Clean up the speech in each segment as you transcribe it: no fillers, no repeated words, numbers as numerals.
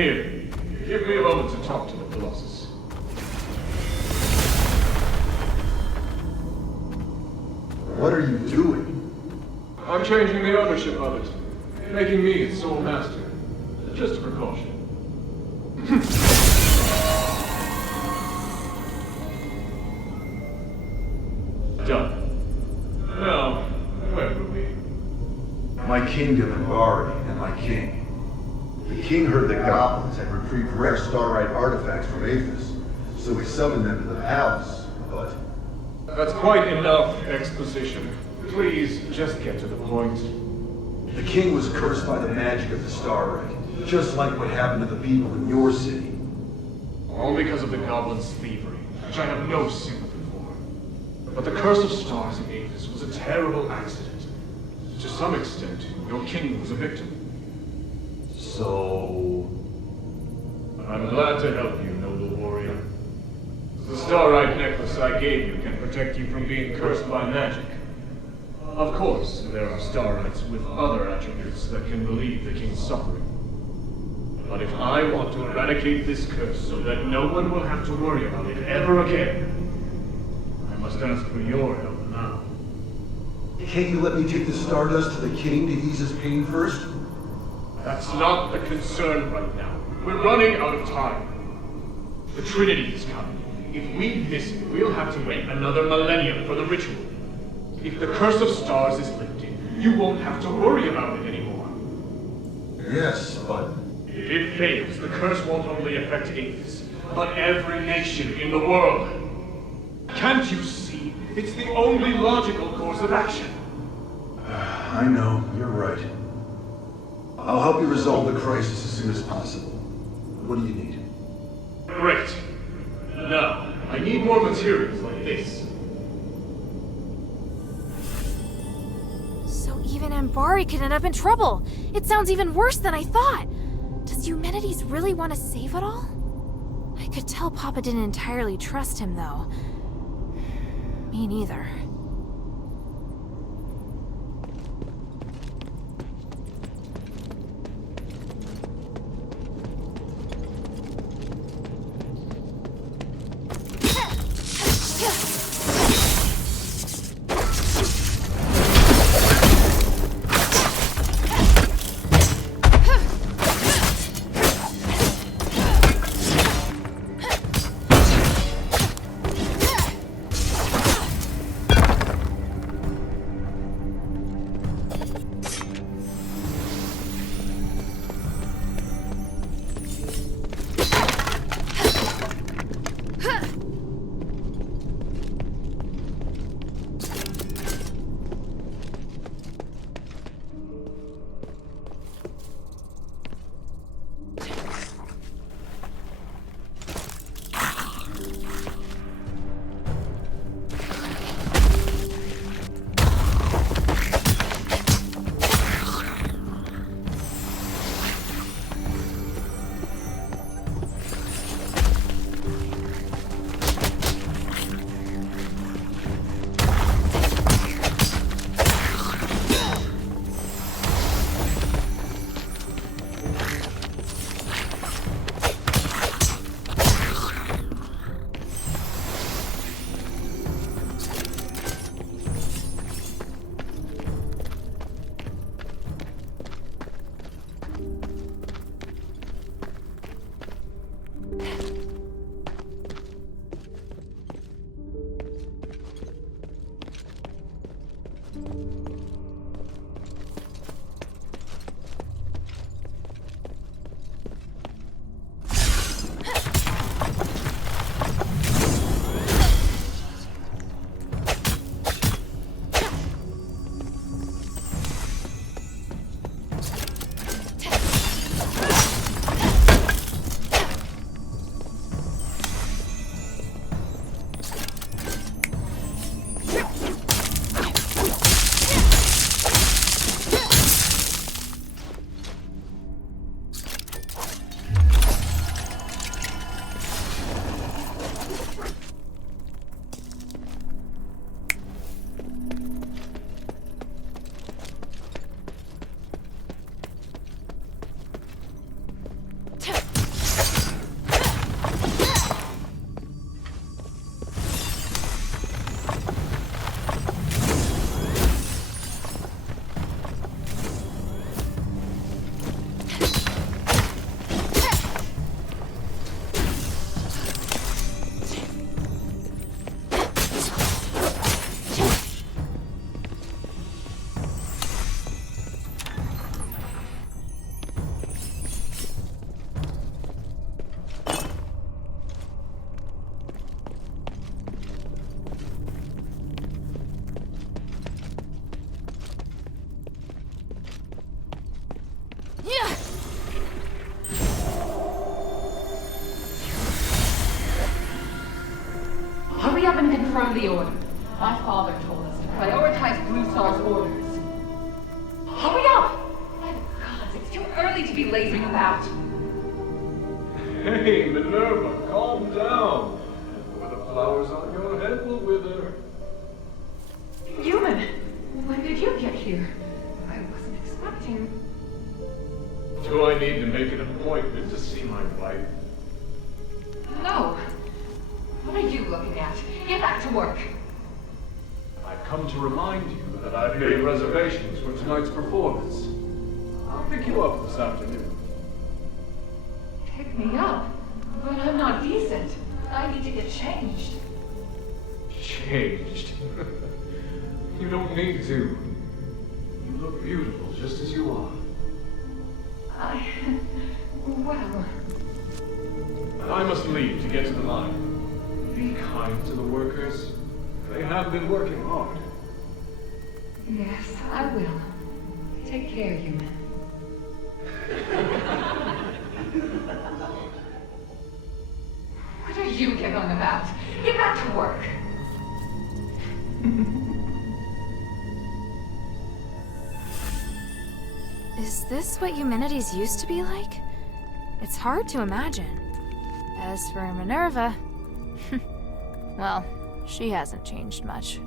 Here, give me a moment to talk to the Colossus. What are you doing? I'm changing the ownership of it, making me its sole master. Just a precaution. Done. Now, where were we? My kingdom and Bari and my king. The king heard the goblins had retrieved rare starite artifacts from Athos, so he summoned them to the palace, but... That's quite enough exposition. Please, just get to the point. The king was cursed by the magic of the starite, just like what happened to the people in your city. All because of the goblins' thievery, which I have no sympathy for. But the curse of stars in Athos was a terrible accident. To some extent, your king was a victim. So... I'm glad to help you, noble warrior. The starite necklace I gave you can protect you from being cursed by magic. Of course, there are starites with other attributes that can relieve the king's suffering. But if I want to eradicate this curse so that no one will have to worry about it ever again, I must ask for your help now. Can't you let me take the stardust to the king to ease his pain first? That's not the concern right now. We're running out of time. The Trinity is coming. If we miss it, we'll have to wait another millennium for the ritual. If the curse of stars is lifted, you won't have to worry about it anymore. Yes, but... If it fails, the curse won't only affect Athos, but every nation in the world. Can't you see? It's the only logical course of action. I know, you're right. I'll help you resolve the crisis as soon as possible. What do you need? Great. Now, I need more materials like this. So even Ambari could end up in trouble. It sounds even worse than I thought. Does Eumenides really want to save it all? I could tell Papa didn't entirely trust him, though. Me neither. Yeah. Hurry up and confirm the order. My father told us to prioritize Blue Star's orders. Hurry up! My gods, it's too early to be lazing about. Hey, Minerva, calm down. Or the flowers on your head will wither. Human, when did you get here? I wasn't expecting... Do I need to make an appointment to see my wife? No. What are you looking at? Get back to work. I've come to remind you that I've made reservations for tonight's performance. I'll pick you up this afternoon. Pick me up? But I'm not decent. I need to get changed. Changed? You don't need to. You look beautiful just as you are. Well... I must leave to get to the mine. Be kind to the workers. They have been working hard. Yes, I will. Take care, human. What are you giggling about? Get back to work. Is this what humanities used to be like? It's hard to imagine. As for Minerva, well, she hasn't changed much.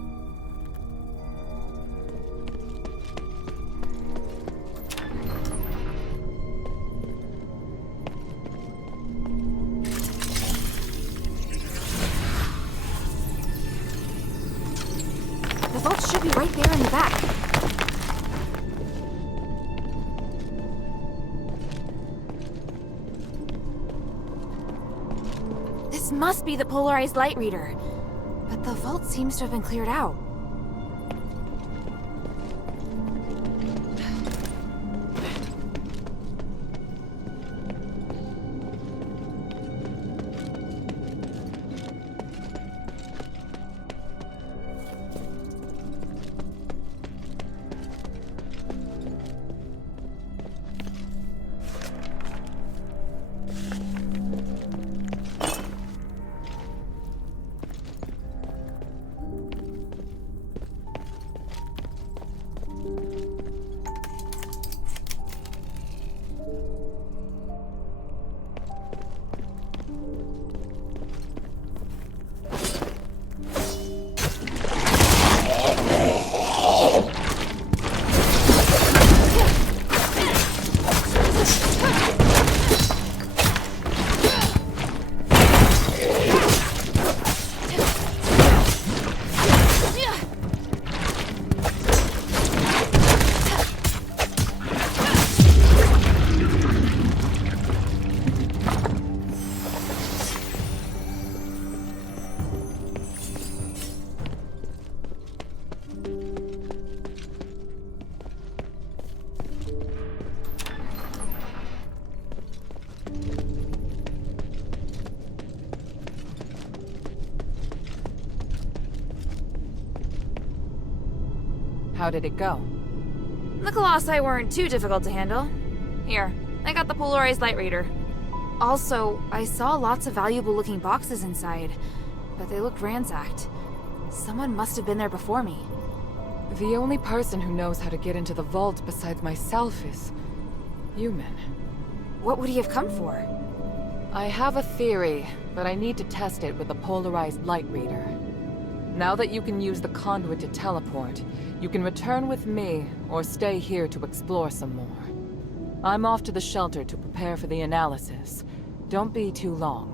The vault should be right there in the back. This must be the polarized light reader. But the vault seems to have been cleared out. How did it go? The Colossi weren't too difficult to handle. Here, I got the polarized light reader. Also, I saw lots of valuable-looking boxes inside, but they looked ransacked. Someone must have been there before me. The only person who knows how to get into the vault besides myself is... human. What would he have come for? I have a theory, but I need to test it with the polarized light reader. Now that you can use the conduit to teleport, you can return with me, or stay here to explore some more. I'm off to the shelter to prepare for the analysis. Don't be too long.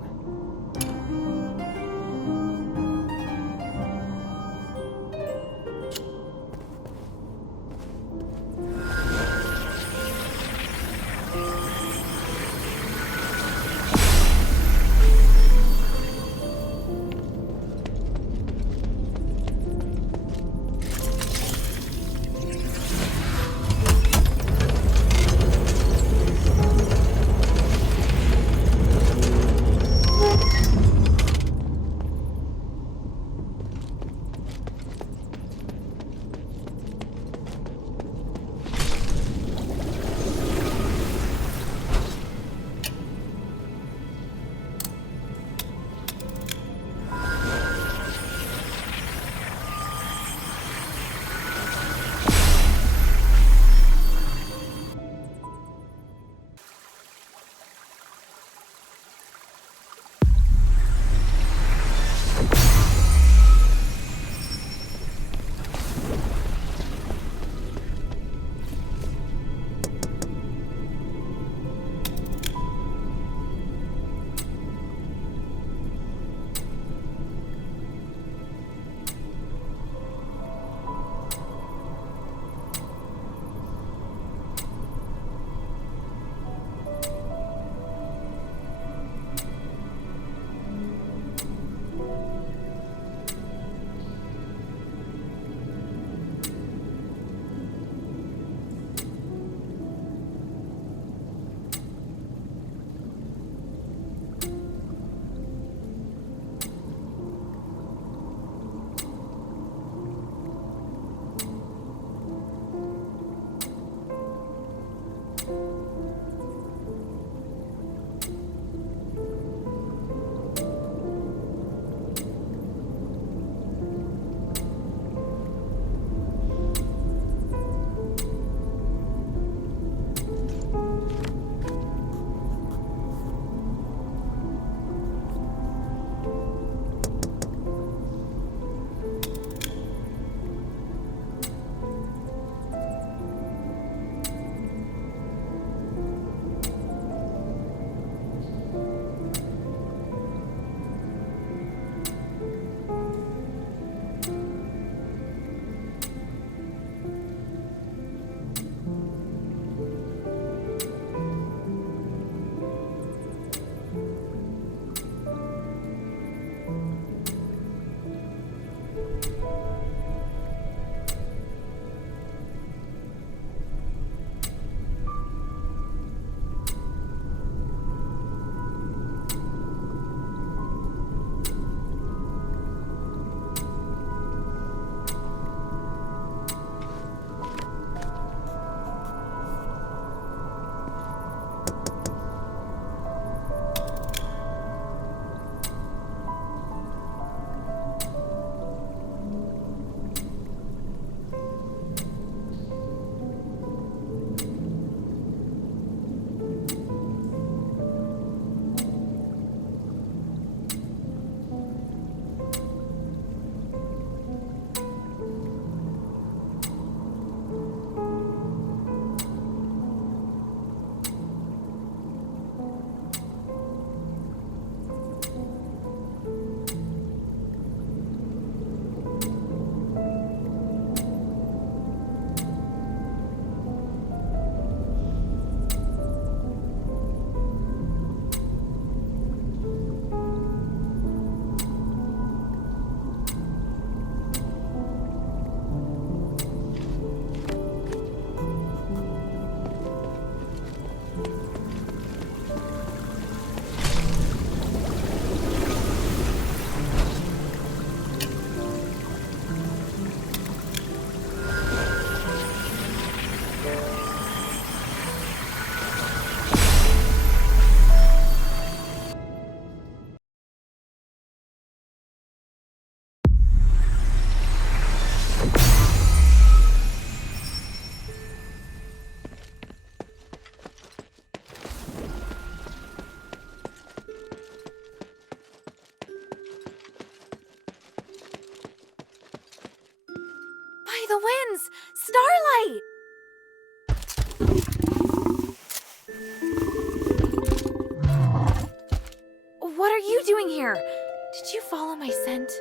follow my scent?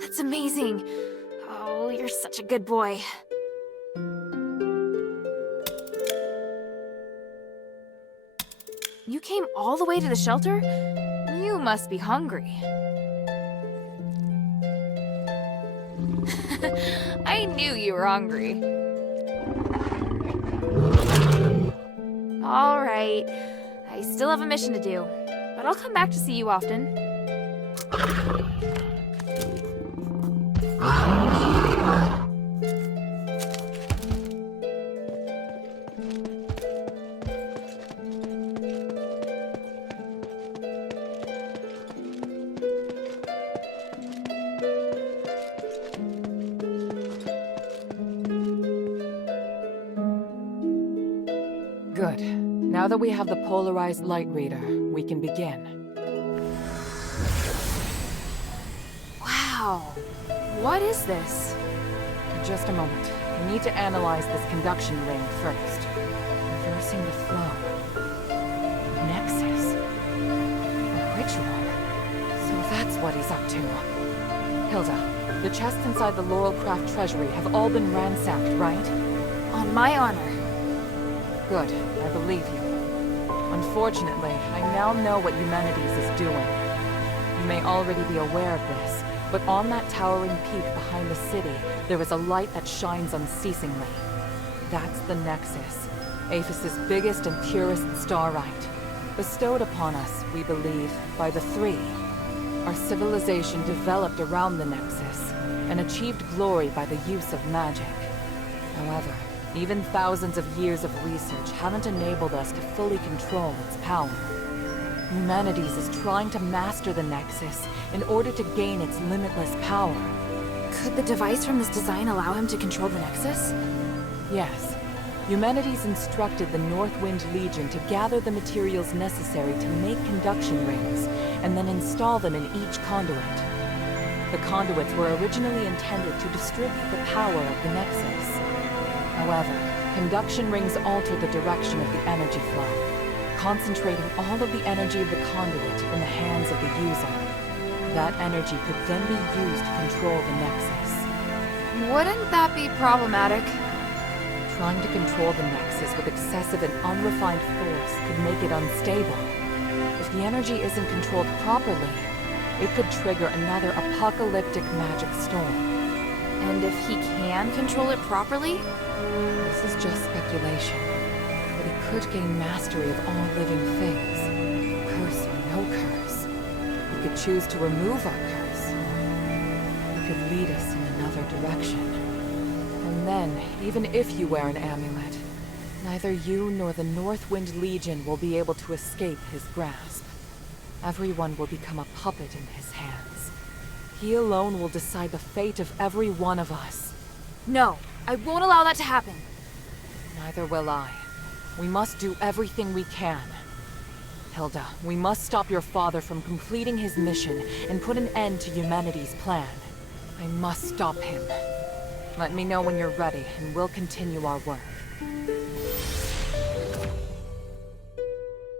That's amazing. Oh, you're such a good boy. You came all the way to the shelter? You must be hungry. I knew you were hungry. All right. I still have a mission to do, but I'll come back to see you often. Good. Now that we have the polarized light reader, we can begin. Wow. What is this? Just a moment. We need to analyze this conduction ring first. Reversing the flow. Nexus. A ritual. So that's what he's up to. Hilda, the chests inside the Laurelcraft treasury have all been ransacked, right? On my honor. Good. I believe you. Unfortunately, I now know what Eumenides is doing. You may already be aware of this, but on that towering peak behind the city, there is a light that shines unceasingly. That's the Nexus, Aphis's biggest and purest starlight. Bestowed upon us, we believe, by the Three. Our civilization developed around the Nexus, and achieved glory by the use of magic. However, even thousands of years of research haven't enabled us to fully control its power. Eumenides is trying to master the Nexus in order to gain its limitless power. Could the device from this design allow him to control the Nexus? Yes. Eumenides instructed the Northwind Legion to gather the materials necessary to make conduction rings, and then install them in each conduit. The conduits were originally intended to distribute the power of the Nexus. However, conduction rings alter the direction of the energy flow, concentrating all of the energy of the conduit in the hands of the user. That energy could then be used to control the Nexus. Wouldn't that be problematic? Trying to control the Nexus with excessive and unrefined force could make it unstable. If the energy isn't controlled properly, it could trigger another apocalyptic magic storm. And if he can control it properly? This is just speculation, but he could gain mastery of all living things, curse or no curse. He could choose to remove our curse. He could lead us in another direction. And then, even if you wear an amulet, neither you nor the Northwind Legion will be able to escape his grasp. Everyone will become a puppet in his hands. He alone will decide the fate of every one of us. No, I won't allow that to happen. Neither will I. We must do everything we can. Hilda, we must stop your father from completing his mission and put an end to Eumenides' plan. I must stop him. Let me know when you're ready, and we'll continue our work.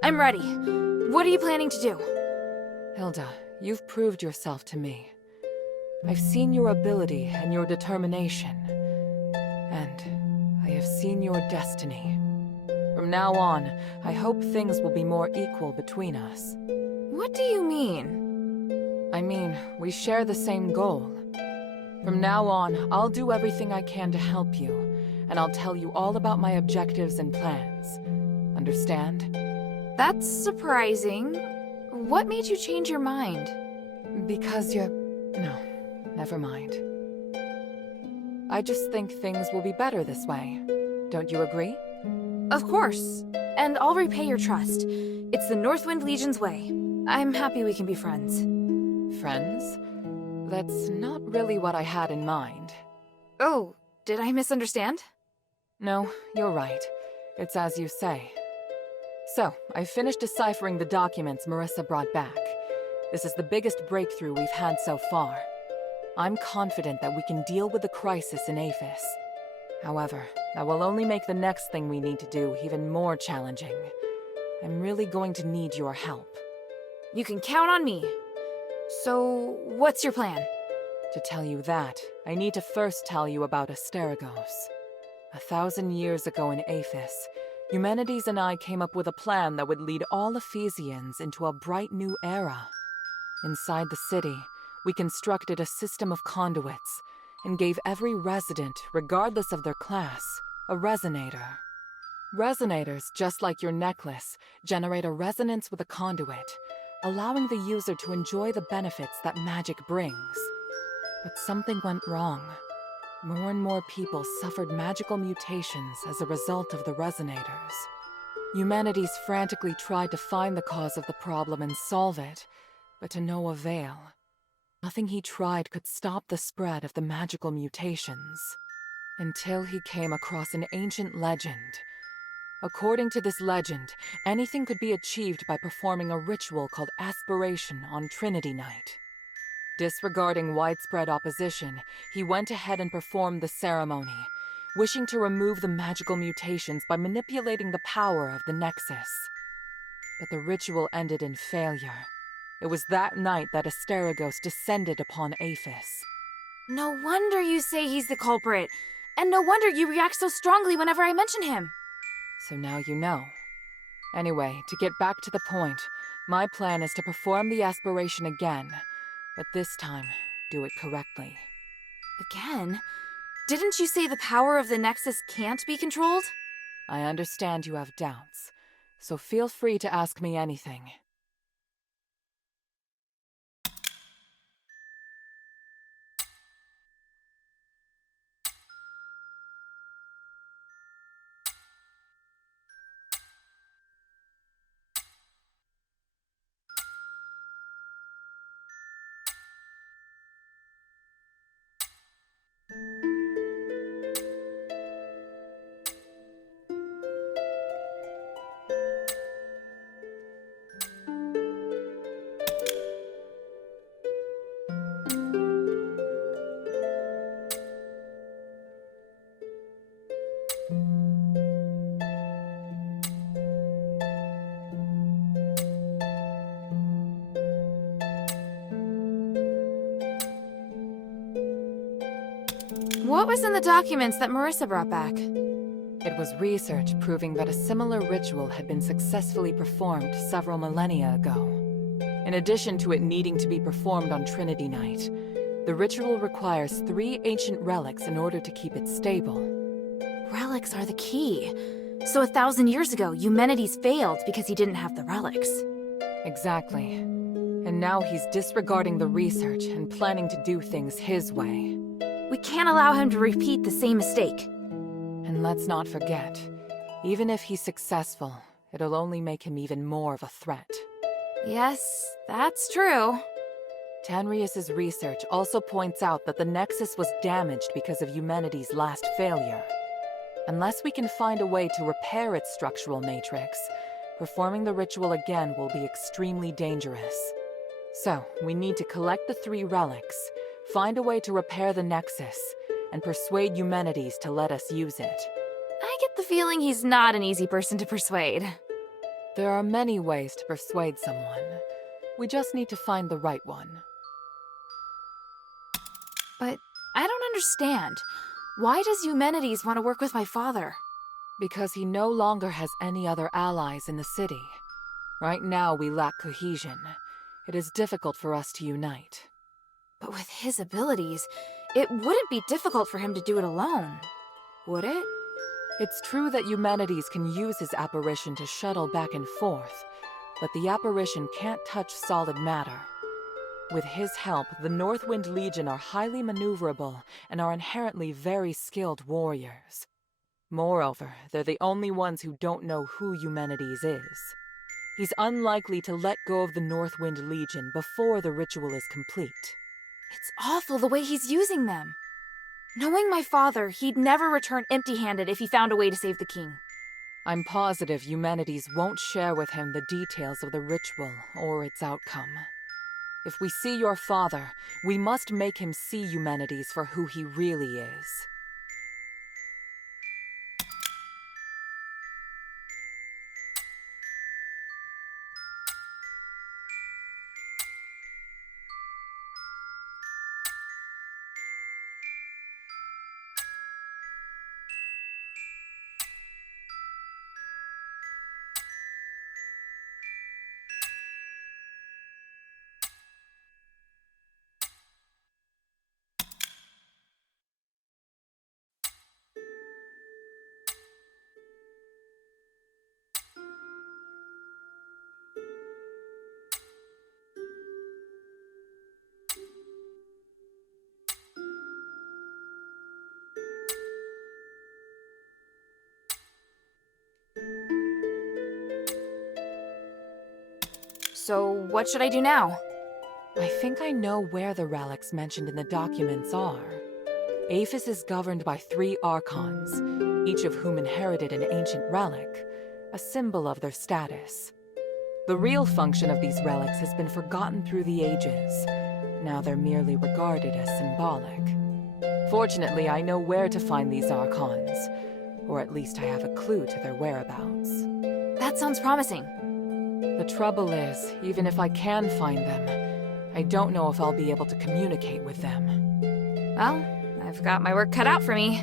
I'm ready. What are you planning to do? Hilda, you've proved yourself to me. I've seen your ability and your determination. And I have seen your destiny. From now on, I hope things will be more equal between us. What do you mean? I mean, we share the same goal. From now on, I'll do everything I can to help you, and I'll tell you all about my objectives and plans. Understand? That's surprising. What made you change your mind? Because you're... No, never mind. I just think things will be better this way. Don't you agree? Of course. And I'll repay your trust. It's the Northwind Legion's way. I'm happy we can be friends. Friends? That's not really what I had in mind. Oh, did I misunderstand? No, you're right. It's as you say. So, I finished deciphering the documents Marissa brought back. This is the biggest breakthrough we've had so far. I'm confident that we can deal with the crisis in Aphis. However, that will only make the next thing we need to do even more challenging. I'm really going to need your help. You can count on me. So, what's your plan? To tell you that, I need to first tell you about Asterigos. 1,000 years ago in Aphis, Eumenides and I came up with a plan that would lead all Ephesians into a bright new era. Inside the city, we constructed a system of conduits and gave every resident, regardless of their class, a resonator. Resonators, just like your necklace, generate a resonance with a conduit, allowing the user to enjoy the benefits that magic brings. But something went wrong. More and more people suffered magical mutations as a result of the resonators. Eumenides frantically tried to find the cause of the problem and solve it, but to no avail. Nothing he tried could stop the spread of the magical mutations. Until he came across an ancient legend. According to this legend, anything could be achieved by performing a ritual called aspiration on Trinity Night. Disregarding widespread opposition, he went ahead and performed the ceremony, wishing to remove the magical mutations by manipulating the power of the Nexus. But the ritual ended in failure. It was that night that Asterigos descended upon Aphis. No wonder you say he's the culprit. And no wonder you react so strongly whenever I mention him. So now you know. Anyway, to get back to the point, my plan is to perform the aspiration again, but this time, do it correctly. Again? Didn't you say the power of the Nexus can't be controlled? I understand you have doubts, so feel free to ask me anything. What was in the documents that Marissa brought back? It was research proving that a similar ritual had been successfully performed several millennia ago. In addition to it needing to be performed on Trinity Night, the ritual requires 3 ancient relics in order to keep it stable. Relics are the key. So 1,000 years ago, Eumenides failed because he didn't have the relics. Exactly. And now he's disregarding the research and planning to do things his way. We can't allow him to repeat the same mistake. And let's not forget, even if he's successful, it'll only make him even more of a threat. Yes, that's true. Tanrius's research also points out that the Nexus was damaged because of Eumenides' last failure. Unless we can find a way to repair its structural matrix, performing the ritual again will be extremely dangerous. So, we need to collect the 3 relics, find a way to repair the Nexus, and persuade Eumenides to let us use it. I get the feeling he's not an easy person to persuade. There are many ways to persuade someone. We just need to find the right one. But I don't understand. Why does Eumenides want to work with my father? Because he no longer has any other allies in the city. Right now we lack cohesion. It is difficult for us to unite. But with his abilities, it wouldn't be difficult for him to do it alone, would it? It's true that Eumenides can use his apparition to shuttle back and forth, but the apparition can't touch solid matter. With his help, the Northwind Legion are highly maneuverable and are inherently very skilled warriors. Moreover, they're the only ones who don't know who Eumenides is. He's unlikely to let go of the Northwind Legion before the ritual is complete. It's awful the way he's using them. Knowing my father, he'd never return empty-handed if he found a way to save the king. I'm positive Eumenides won't share with him the details of the ritual or its outcome. If we see your father, we must make him see Eumenides for who he really is. So what should I do now? I think I know where the relics mentioned in the documents are. Aphis is governed by 3 Archons, each of whom inherited an ancient relic, a symbol of their status. The real function of these relics has been forgotten through the ages. Now they're merely regarded as symbolic. Fortunately, I know where to find these Archons, or at least I have a clue to their whereabouts. That sounds promising. The trouble is, even if I can find them, I don't know if I'll be able to communicate with them. Well, I've got my work cut out for me.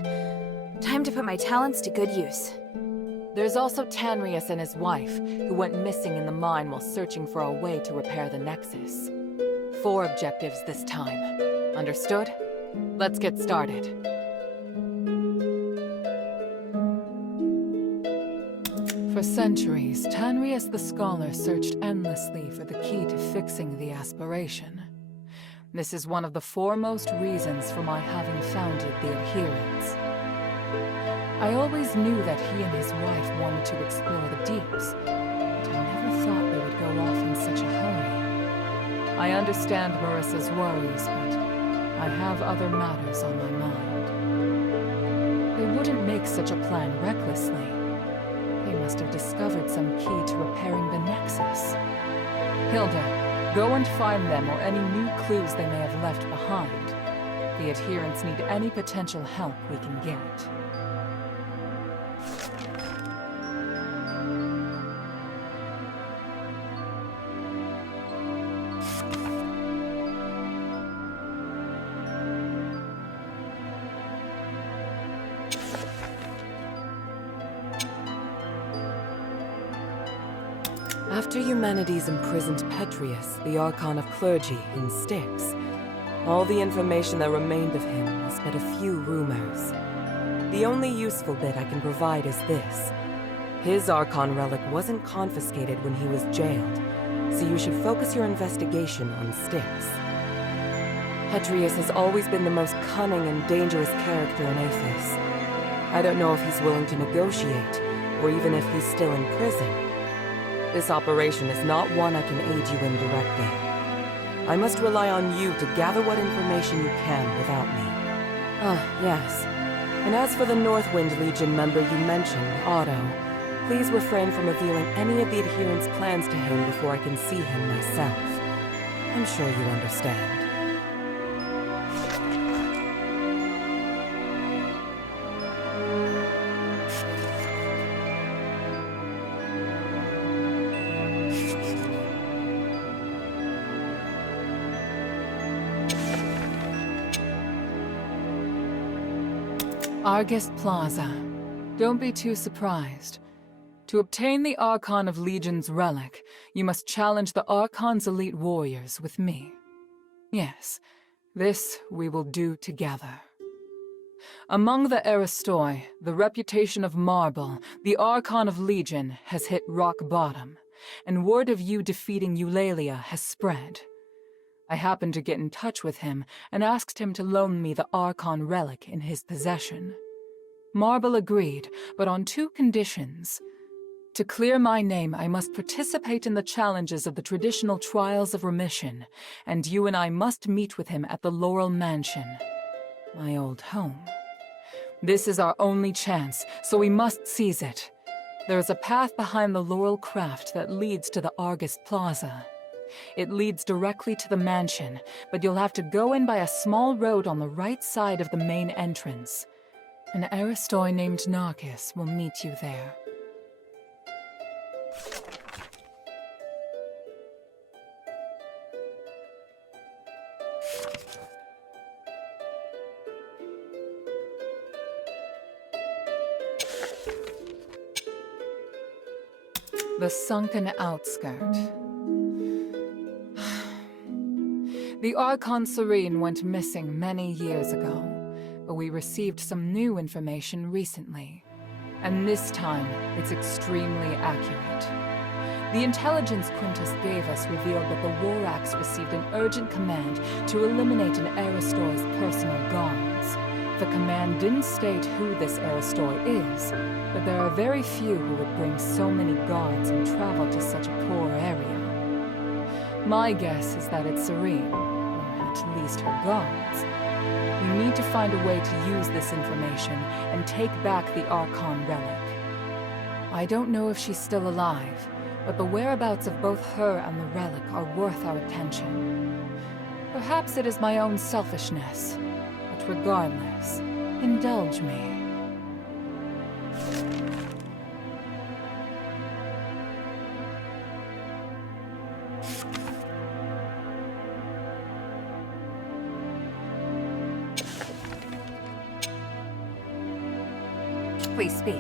Time to put my talents to good use. There's also Tanrius and his wife, who went missing in the mine while searching for a way to repair the Nexus. 4 objectives this time. Understood? Let's get started. For centuries, Tanrius the Scholar searched endlessly for the key to fixing the aspiration. This is one of the foremost reasons for my having founded the Adherents. I always knew that he and his wife wanted to explore the deeps, but I never thought they would go off in such a hurry. I understand Marissa's worries, but I have other matters on my mind. They wouldn't make such a plan recklessly. They must have discovered some key to repairing the Nexus. Hilda, go and find them or any new clues they may have left behind. The Adherents need any potential help we can get. After Eumenides imprisoned Petrius, the Archon of Clergy, in Styx, all the information that remained of him was but a few rumors. The only useful bit I can provide is this. His Archon relic wasn't confiscated when he was jailed, so you should focus your investigation on Styx. Petrius has always been the most cunning and dangerous character in Aphis. I don't know if he's willing to negotiate, or even if he's still in prison. This operation is not one I can aid you in directly. I must rely on you to gather what information you can without me. Ah, yes. And as for the Northwind Legion member you mentioned, Otto, please refrain from revealing any of the Adherents' plans to him before I can see him myself. I'm sure you understand. Argus Plaza. Don't be too surprised. To obtain the Archon of Legion's relic, you must challenge the Archon's elite warriors with me. Yes, this we will do together. Among the Aristoi, the reputation of Marble, the Archon of Legion, has hit rock bottom, and word of you defeating Eulalia has spread. I happened to get in touch with him and asked him to loan me the Archon relic in his possession. Marble agreed, but on 2 conditions. To clear my name, I must participate in the challenges of the traditional Trials of Remission, and you and I must meet with him at the Laurel Mansion, my old home. This is our only chance, so we must seize it. There is a path behind the Laurel Craft that leads to the Argus Plaza. It leads directly to the mansion, but you'll have to go in by a small road on the right side of the main entrance. An Aristoi named Narcus will meet you there. The sunken outskirt. The Archon Serene went missing many years ago, but we received some new information recently. And this time, it's extremely accurate. The intelligence Quintus gave us revealed that the Warax received an urgent command to eliminate an Aristoi's personal guards. The command didn't state who this Aristoi is, but there are very few who would bring so many guards and travel to such a poor area. My guess is that it's Serene, or at least her guards. We need to find a way to use this information and take back the Archon relic. I don't know if she's still alive, but the whereabouts of both her and the relic are worth our attention. Perhaps it is my own selfishness, but regardless, indulge me. Please speak.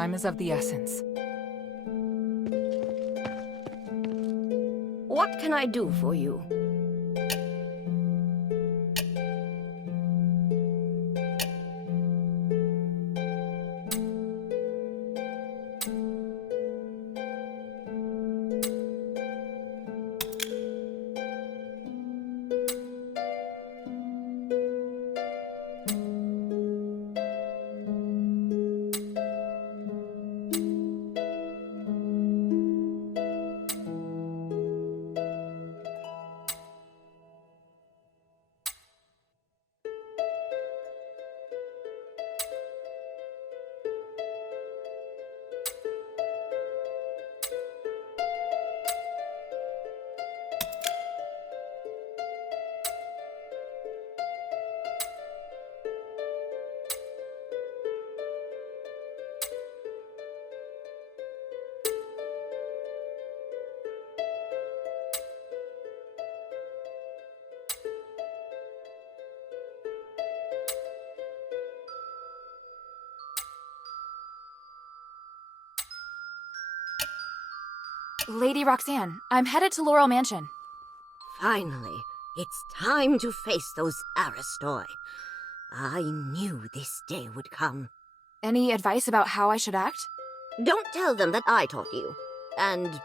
Time is of the essence. What can I do for you? Lady Roxanne, I'm headed to Laurel Mansion. Finally, it's time to face those Aristoi. I knew this day would come. Any advice about how I should act? Don't tell them that I taught you. And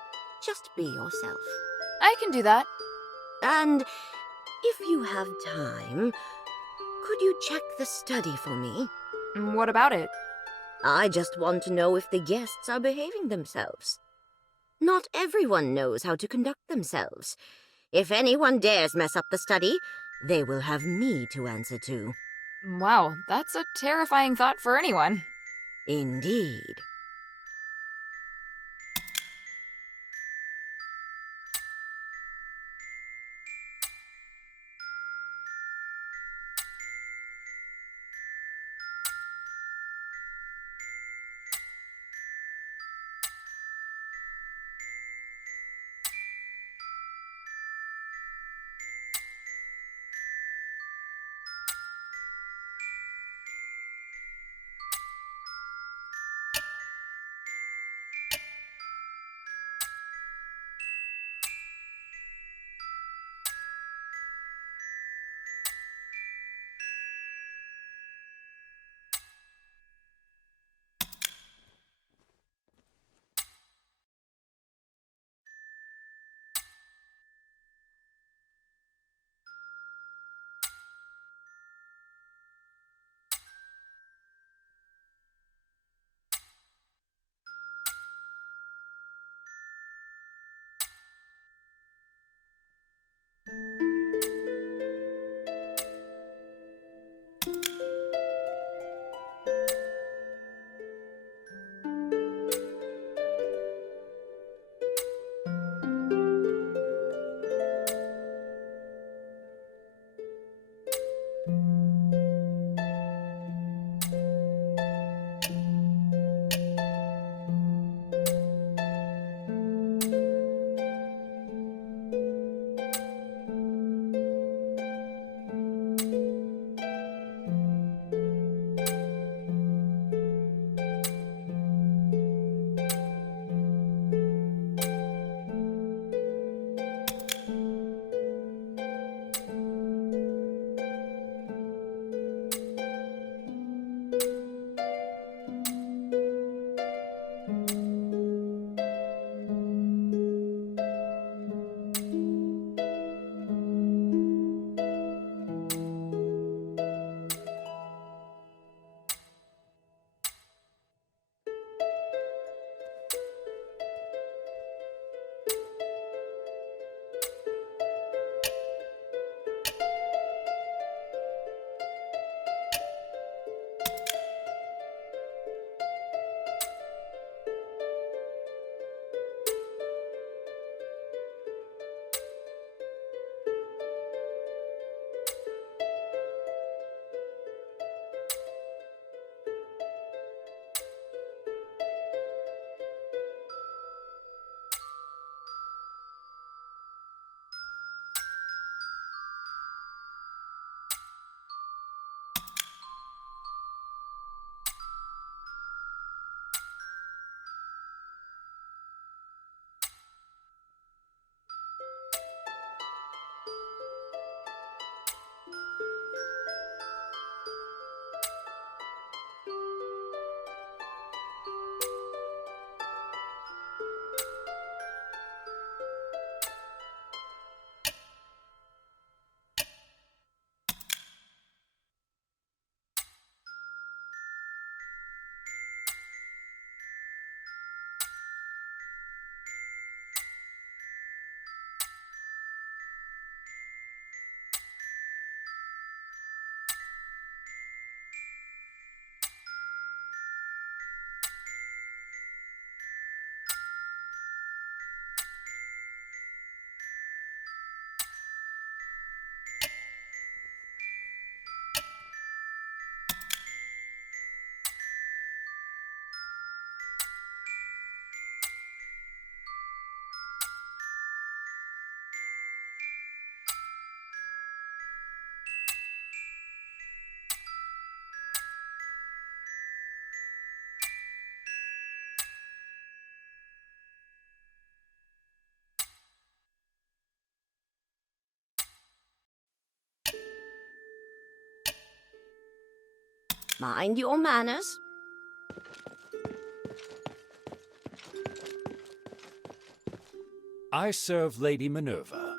just be yourself. I can do that. And if you have time, could you check the study for me? What about it? I just want to know if the guests are behaving themselves. Not everyone knows how to conduct themselves. If anyone dares mess up the study, they will have me to answer to. Wow, that's a terrifying thought for anyone. Indeed. Mind your manners. I serve Lady Minerva.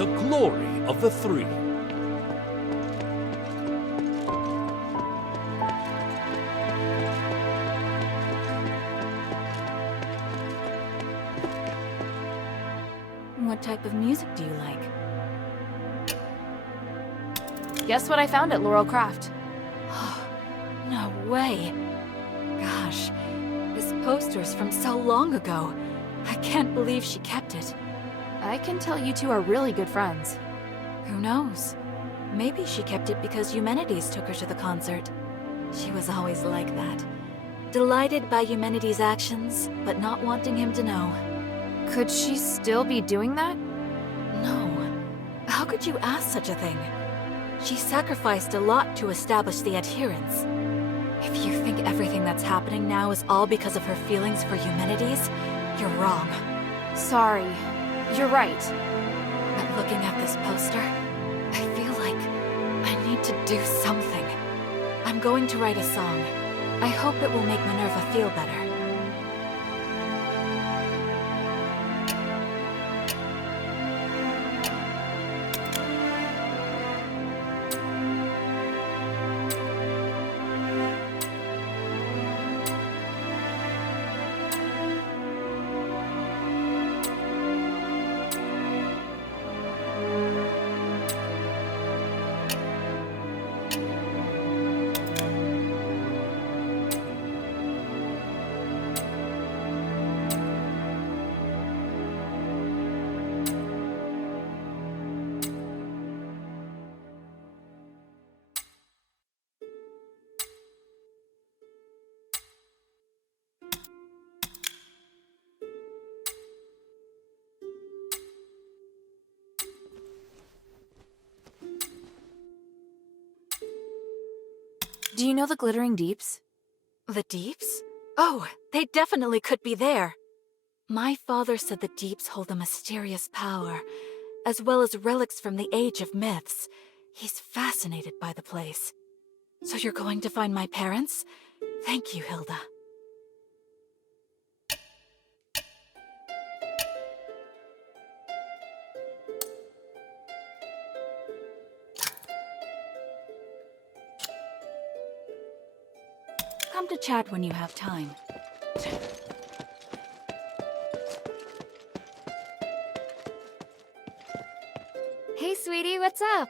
the glory of the three. What type of music do you like? Guess what I found at Laurel Craft? No way. Gosh, this poster's from so long ago. I can't believe she kept it. I can tell you two are really good friends. Who knows? Maybe she kept it because Eumenides took her to the concert. She was always like that. Delighted by Eumenides' actions, but not wanting him to know. Could she still be doing that? No. How could you ask such a thing? She sacrificed a lot to establish the adherence. If you think everything that's happening now is all because of her feelings for Eumenides, you're wrong. Sorry. You're right. But looking at this poster, I feel like I need to do something. I'm going to write a song. I hope it will make Minerva feel better. Do you know the Glittering Deeps? The Deeps? Oh, they definitely could be there. My father said the Deeps hold a mysterious power, as well as relics from the Age of Myths. He's fascinated by the place. So you're going to find my parents? Thank you, Hilda. Come to chat when you have time. Hey, sweetie, what's up?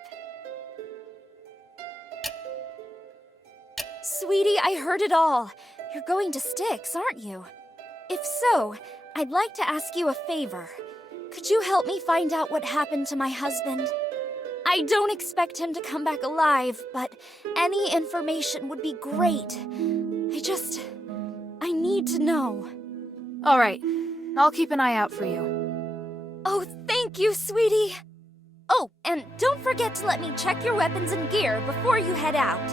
Sweetie, I heard it all. You're going to Styx, aren't you? If so, I'd like to ask you a favor. Could you help me find out what happened to my husband? I don't expect him to come back alive, but any information would be great. I need to know. All right. I'll keep an eye out for you. Oh, thank you, sweetie. Oh, and don't forget to let me check your weapons and gear before you head out.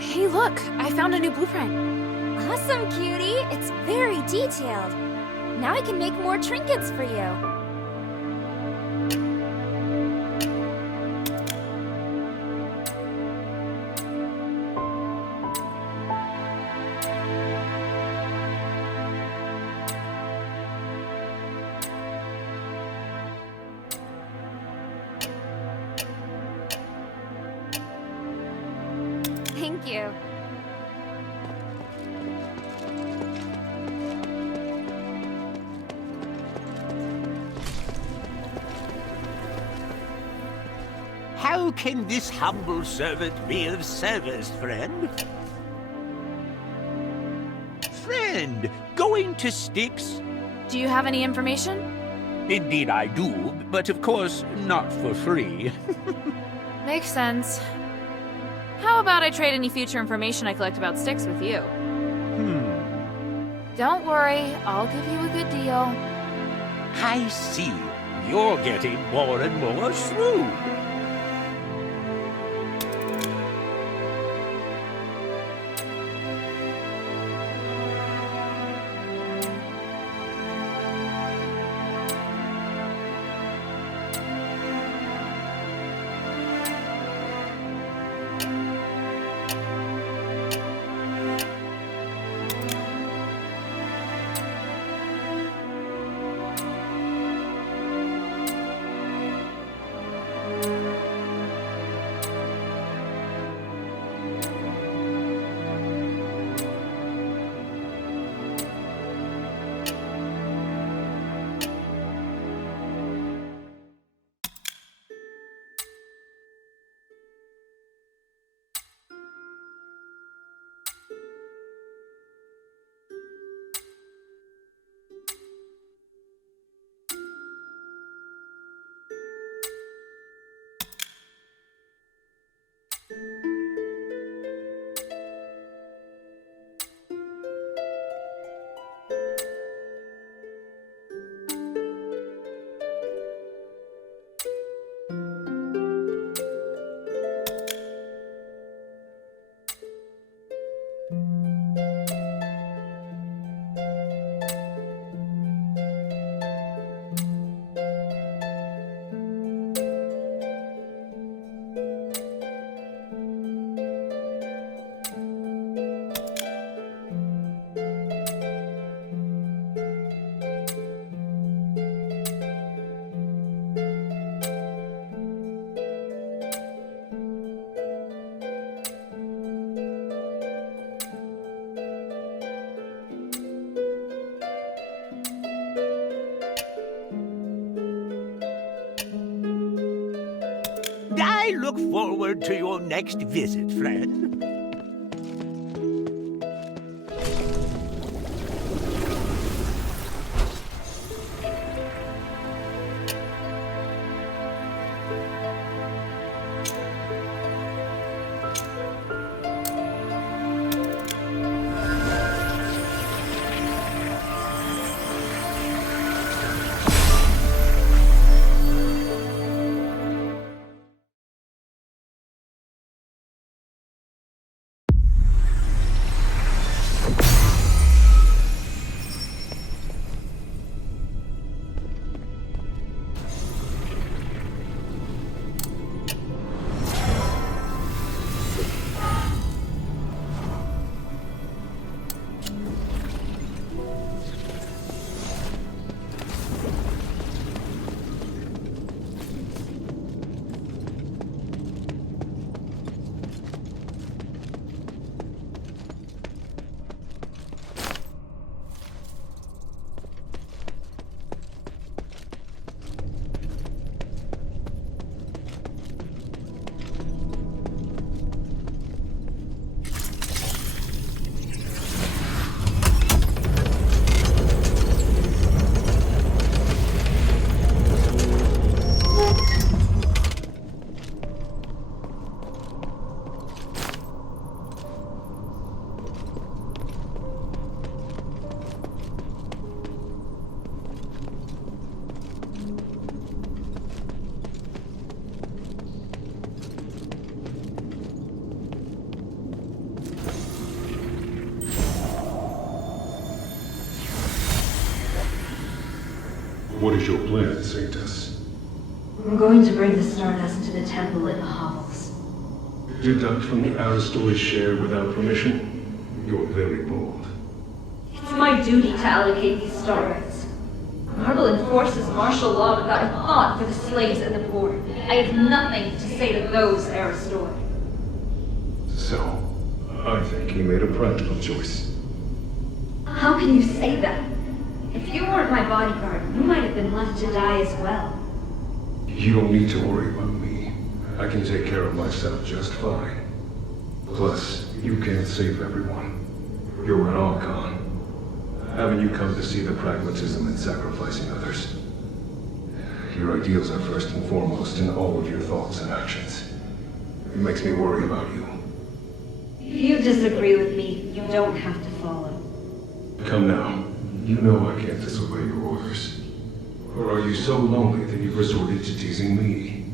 Hey, look! I found a new blueprint. Awesome, cutie. It's very detailed. Now I can make more trinkets for you. Thank you. How can this humble servant be of service, friend? Friend, going to Styx? Do you have any information? Indeed I do, but of course not for free. Makes sense. How about I trade any future information I collect about Styx with you? Don't worry, I'll give you a good deal. I see. You're getting more and more shrewd. I look forward to your next visit, friend. What is your plan, Saintess? I'm going to bring the Stardust to the temple in the hovels. Deduct from the Asterigos share without permission? You're very bold. It's my duty to allocate these Stardust. Marble enforces martial law without a thought for the slaves and the poor. I have nothing to say to those they are restored. So, I think he made a practical choice. How can you say that? If you weren't my bodyguard, you might have been left to die as well. You don't need to worry about me. I can take care of myself just fine. Plus, you can't save everyone. You're an Archon. Haven't you come to see the pragmatism in sacrificing others? Your ideals are first and foremost in all of your thoughts and actions. It makes me worry about you. If you disagree with me, you don't have to follow. Come now. You know I can't disobey your orders. Or are you so lonely that you've resorted to teasing me?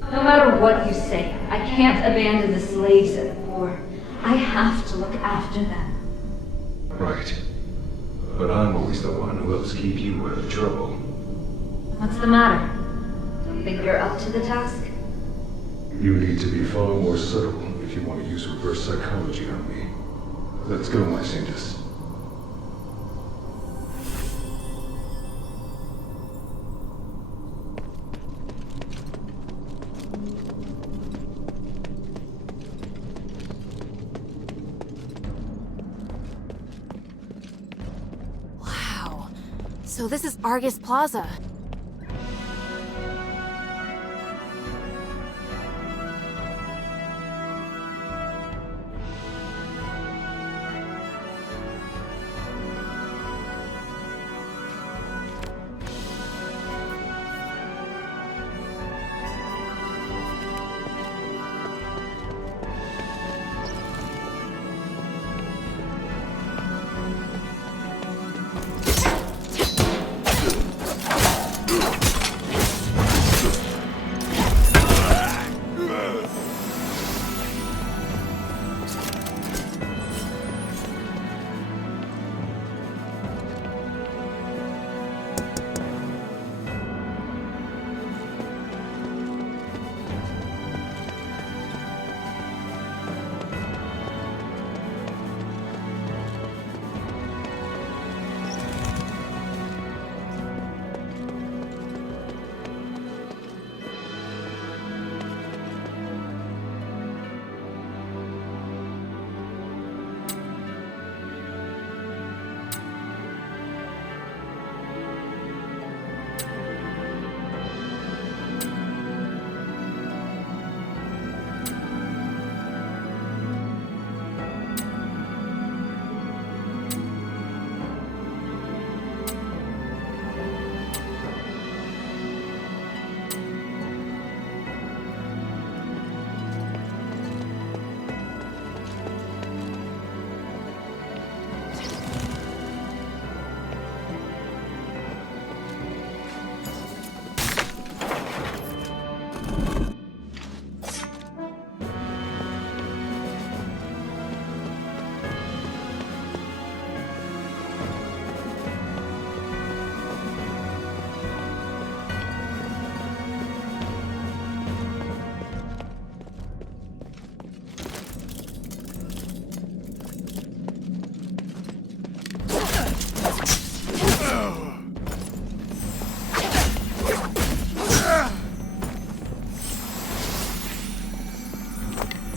No matter what you say, I can't abandon the slaves and the poor. I have to look after them. Right. But I'm always the one who helps keep you out of trouble. What's the matter? Don't think you're up to the task? You need to be far more subtle if you want to use reverse psychology on me. Let's go, my Saintess. So this is Argus Plaza.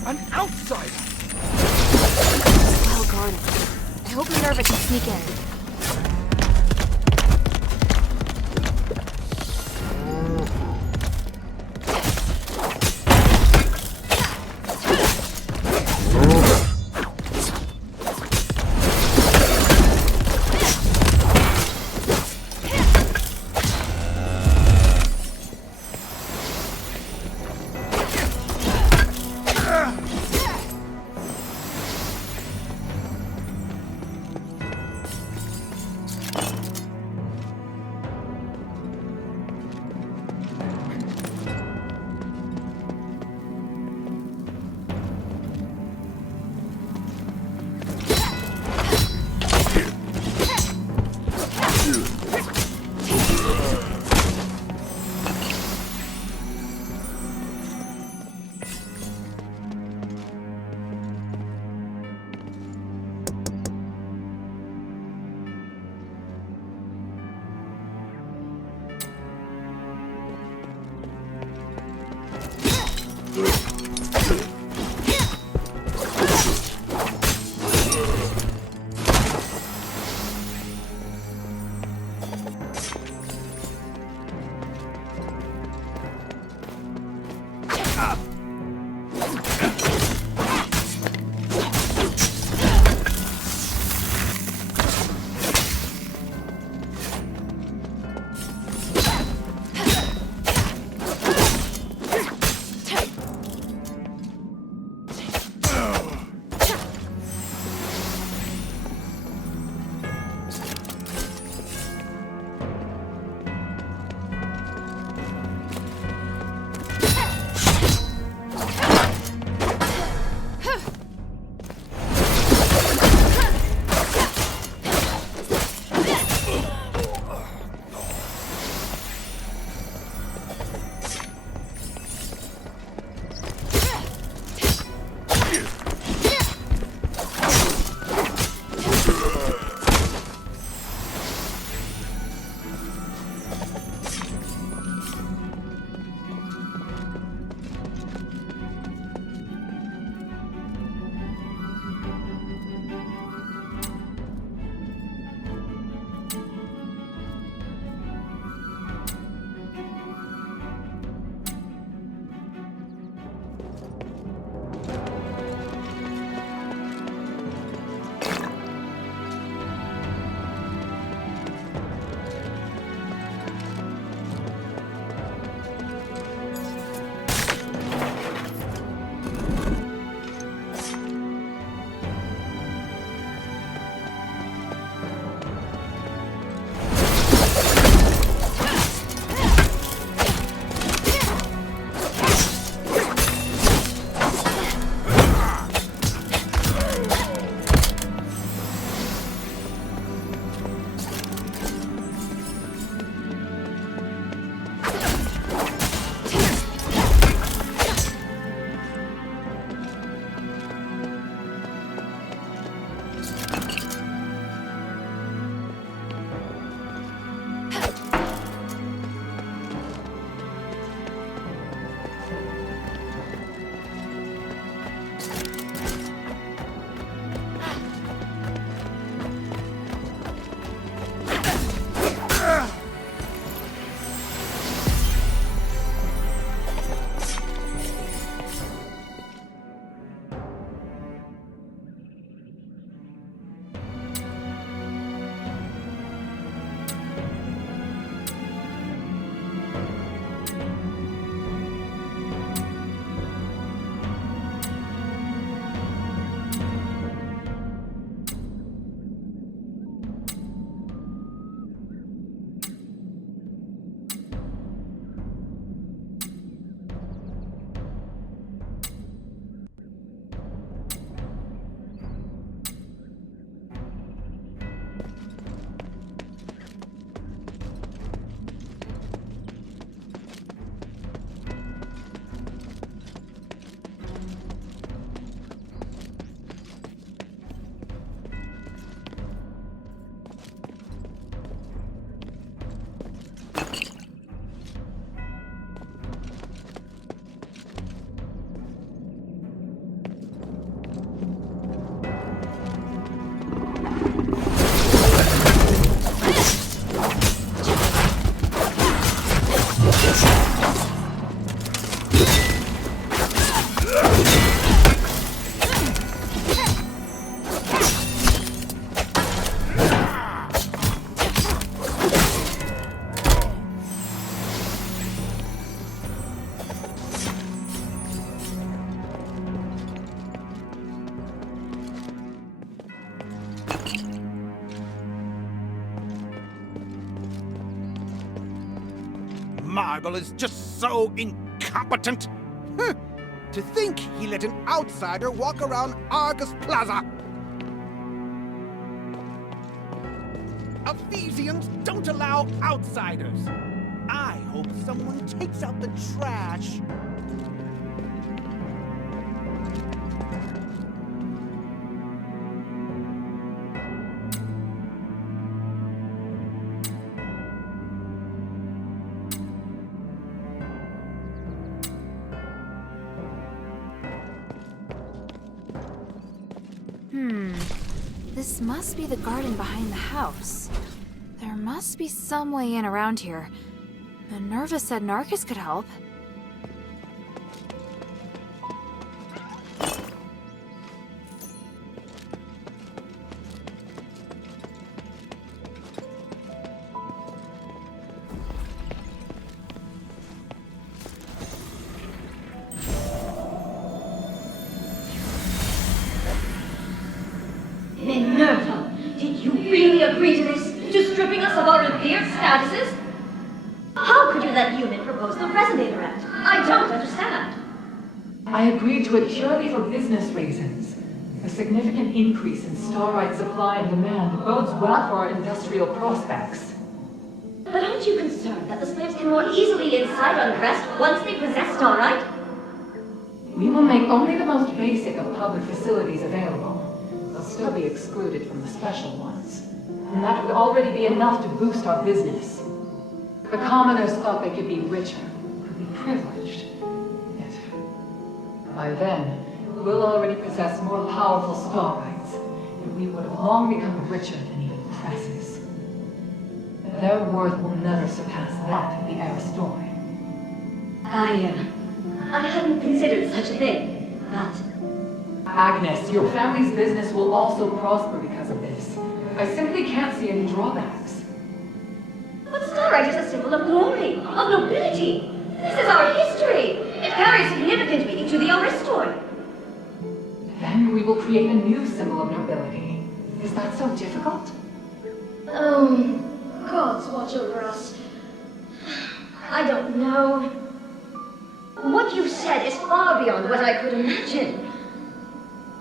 An outsider! Well guarded. I hope Minerva can sneak in. marble is just so incompetent. Huh. To think he let an outsider walk around Argus Plaza. Ephesians don't allow outsiders. I hope someone takes out the trash. This must be the garden behind the house. There must be some way in around here. Minerva said Narcus could help. Minerva, did you really agree to this? To stripping us of our revered statuses? How could you let human propose the Resonator Act? I don't understand. I agreed to it purely for business reasons. A significant increase in starite supply and demand bodes well for our industrial prospects. But aren't you concerned that the slaves can more easily incite unrest once they possess starite? We will make only the most basic of public facilities available. They'll still be excluded from the special ones. And that would already be enough to boost our business. The commoners thought they could be richer, could be privileged. Yet, by then, we'll already possess more powerful starites, and we would have long become richer than even presses. Their worth will never surpass that of the Aristoid. I hadn't considered such a thing, but... Agnes, your family's business will also prosper because of this. I simply can't see any drawbacks. But starite is a symbol of glory, of nobility. This is our history. It carries significant meaning to the Aristoid. Then we will create a new symbol of nobility. Is that so difficult? Gods watch over us. I don't know. What you've said is far beyond what I could imagine.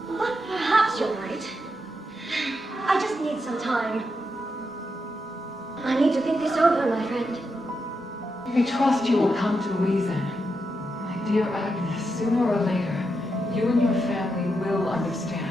But perhaps you're right. I just need some time. I need to think this over, my friend. I trust you will come to reason. My dear Agnes, sooner or later, you and your family will understand.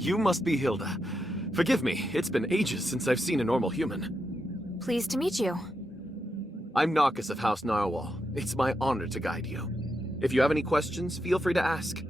you must be Hilda. Forgive me, it's been ages since I've seen a normal human. Pleased to meet you. I'm Narcus of House Narwhal. It's my honor to guide you. If you have any questions, feel free to ask.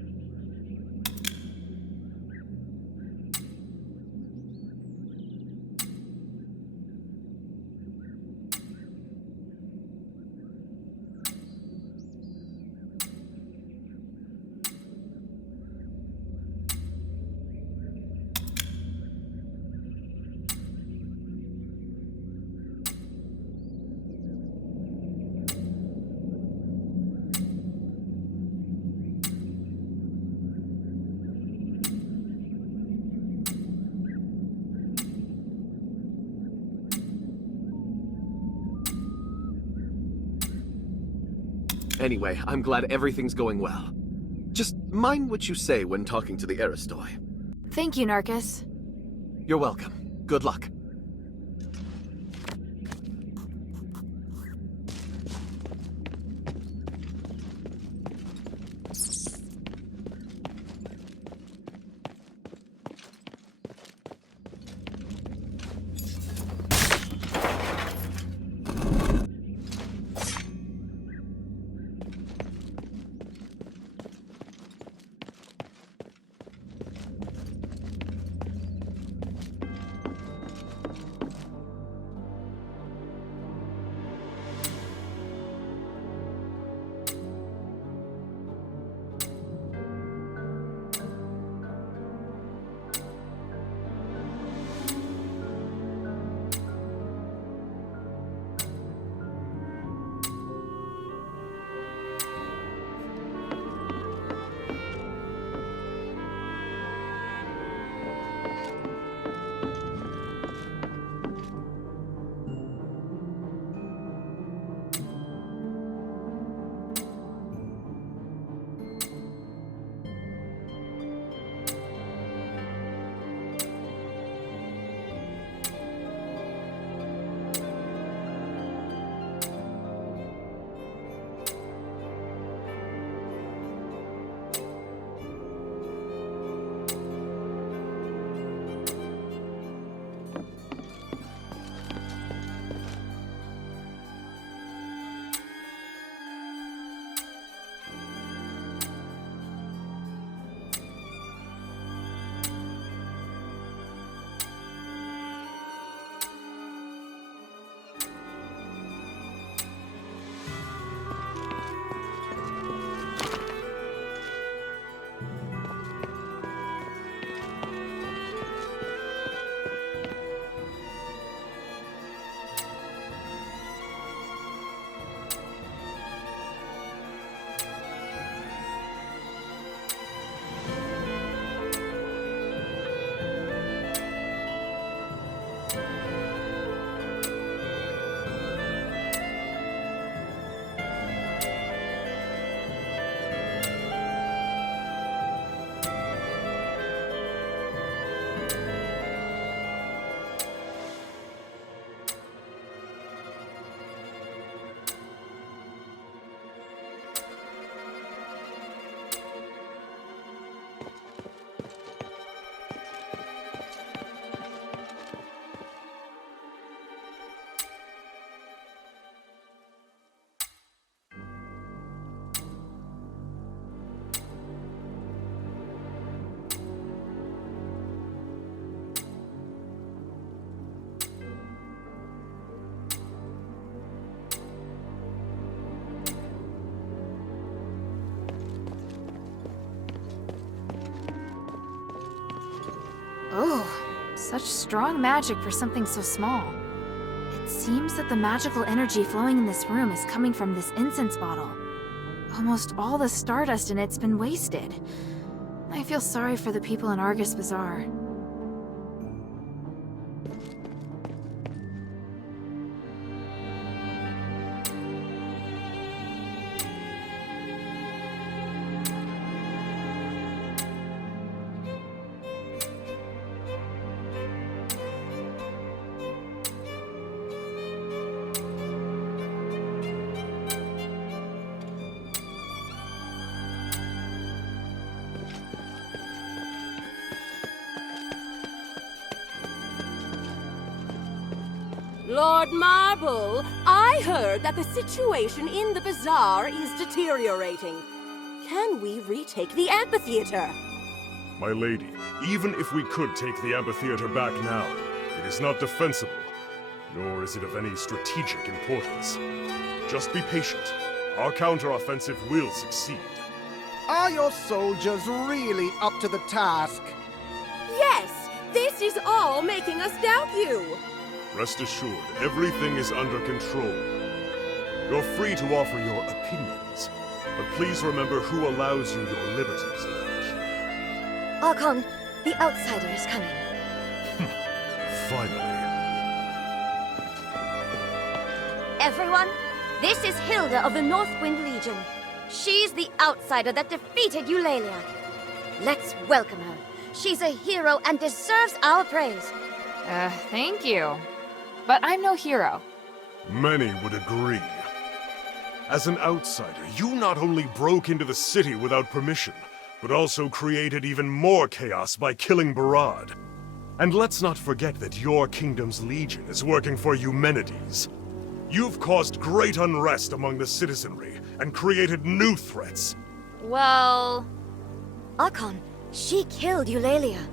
Anyway, I'm glad everything's going well. Just mind what you say when talking to the Aristoi. Thank you, Narcus. You're welcome. Good luck. Oh, such strong magic for something so small. It seems that the magical energy flowing in this room is coming from this incense bottle. Almost all the stardust in it's been wasted. I feel sorry for the people in Argus Bazaar. Lord Marble, I heard that the situation in the bazaar is deteriorating. Can we retake the amphitheater? My lady, even if we could take the amphitheater back now, it is not defensible, nor is it of any strategic importance. Just be patient. Our counteroffensive will succeed. Are your soldiers really up to the task? Yes, this is all making us doubt you. Rest assured, everything is under control. You're free to offer your opinions, but please remember who allows you your liberties around here. Archon, the outsider is coming. Finally. Everyone, this is Hilda of the Northwind Legion. She's the outsider that defeated Eulalia. Let's welcome her. She's a hero and deserves our praise. Thank you. But I'm no hero. Many would agree. As an outsider, you not only broke into the city without permission, but also created even more chaos by killing Barad. And let's not forget that your kingdom's legion is working for Eumenides. You've caused great unrest among the citizenry and created new threats. Well... Archon, she killed Eulalia.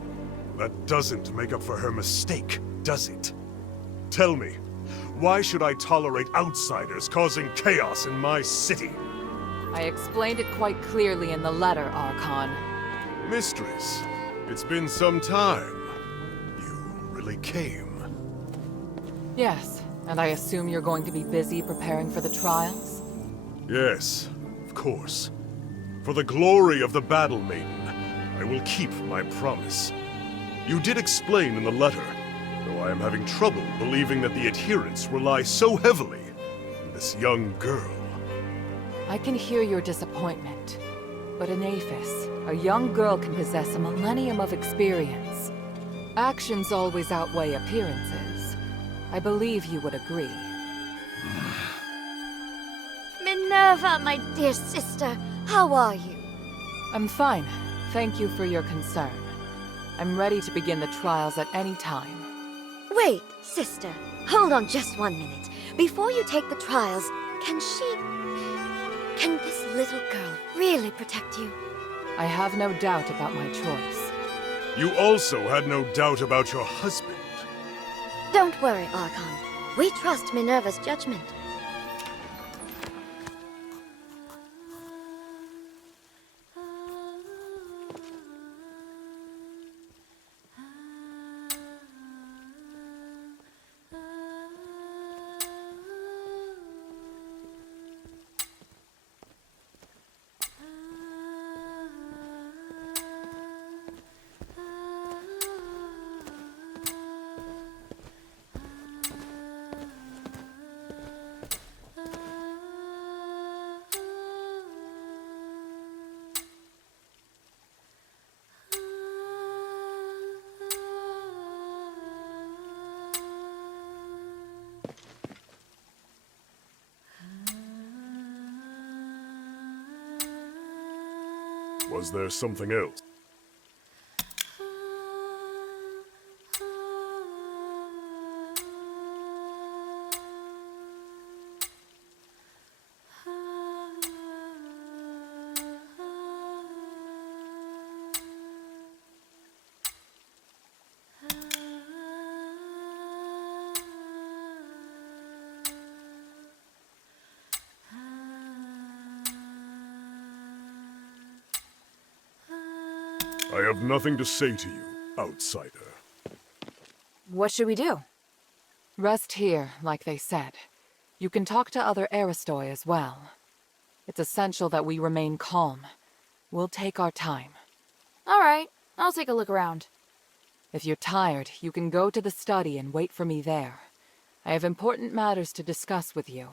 That doesn't make up for her mistake, does it? Tell me, why should I tolerate outsiders causing chaos in my city? I explained it quite clearly in the letter, Archon. Mistress, it's been some time. You really came. Yes, and I assume you're going to be busy preparing for the trials? Yes, of course. For the glory of the Battle Maiden, I will keep my promise. You did explain in the letter, though I am having trouble believing that the adherents rely so heavily on this young girl. I can hear your disappointment, but in Aphis, a young girl can possess a millennium of experience. Actions always outweigh appearances. I believe you would agree. Minerva, my dear sister, how are you? I'm fine. Thank you for your concern. I'm ready to begin the trials at any time. Wait, sister. Hold on just 1 minute. Before you take the trials, can this little girl really protect you? I have no doubt about my choice. You also had no doubt about your husband. Don't worry, Archon. We trust Minerva's judgment. Was there something else? I have nothing to say to you, outsider. What should we do? Rest here, like they said. You can talk to other Aristoi as well. It's essential that we remain calm. We'll take our time. All right, I'll take a look around. If you're tired, you can go to the study and wait for me there. I have important matters to discuss with you.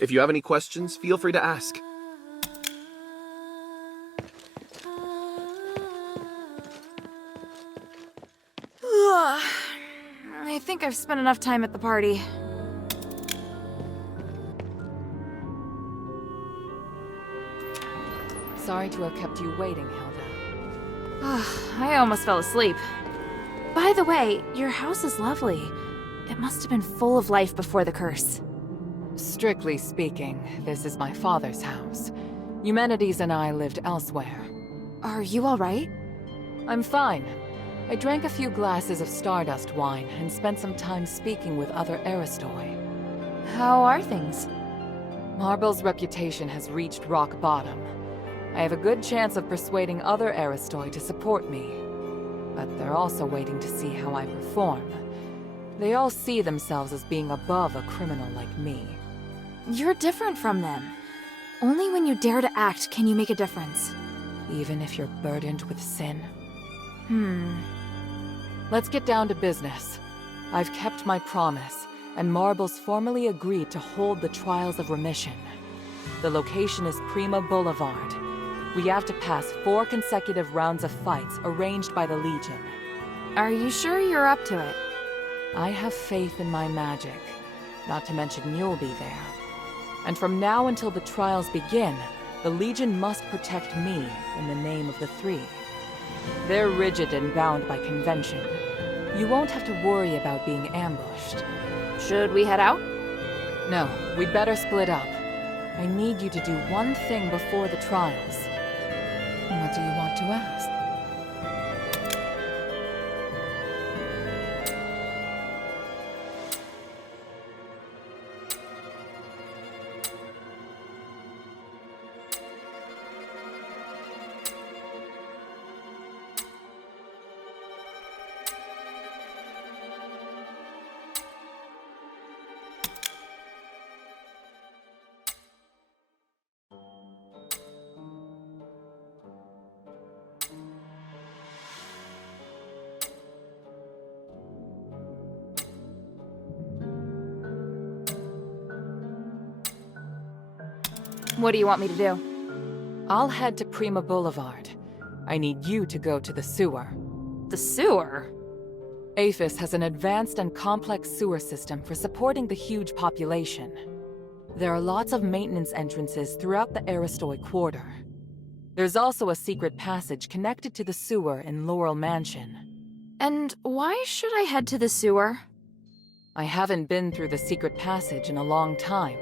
If you have any questions, feel free to ask. I think I've spent enough time at the party. Sorry to have kept you waiting, Hilda. I almost fell asleep. By the way, your house is lovely. It must have been full of life before the curse. Strictly speaking, this is my father's house. Eumenides and I lived elsewhere. Are you alright? I'm fine. I drank a few glasses of Stardust wine and spent some time speaking with other Aristoi. How are things? Marble's reputation has reached rock bottom. I have a good chance of persuading other Aristoi to support me. But they're also waiting to see how I perform. They all see themselves as being above a criminal like me. You're different from them. Only when you dare to act can you make a difference. Even if you're burdened with sin? Let's get down to business. I've kept my promise, and Marble's formally agreed to hold the Trials of Remission. The location is Prima Boulevard. We have to pass 4 consecutive rounds of fights arranged by the Legion. Are you sure you're up to it? I have faith in my magic, not to mention you'll be there. And from now until the trials begin, the Legion must protect me in the name of the 3. They're rigid and bound by convention. You won't have to worry about being ambushed. Should we head out? No, we'd better split up. I need you to do one thing before the trials. What do you want to ask? What do you want me to do? I'll head to Prima Boulevard. I need you to go to the sewer. The sewer? Aphis has an advanced and complex sewer system for supporting the huge population. There are lots of maintenance entrances throughout the Aristoi Quarter. There's also a secret passage connected to the sewer in Laurel Mansion. And why should I head to the sewer? I haven't been through the secret passage in a long time.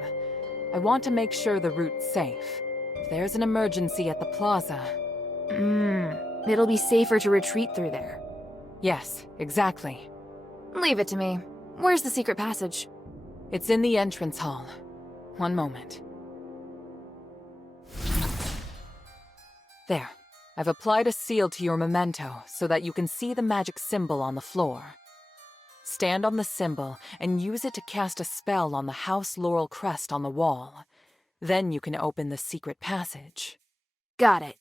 I want to make sure the route's safe. If there's an emergency at the plaza... It'll be safer to retreat through there. Yes, exactly. Leave it to me. Where's the secret passage? It's in the entrance hall. One moment. There. I've applied a seal to your memento so that you can see the magic symbol on the floor. Stand on the symbol and use it to cast a spell on the House Laurel crest on the wall. Then you can open the secret passage. Got it.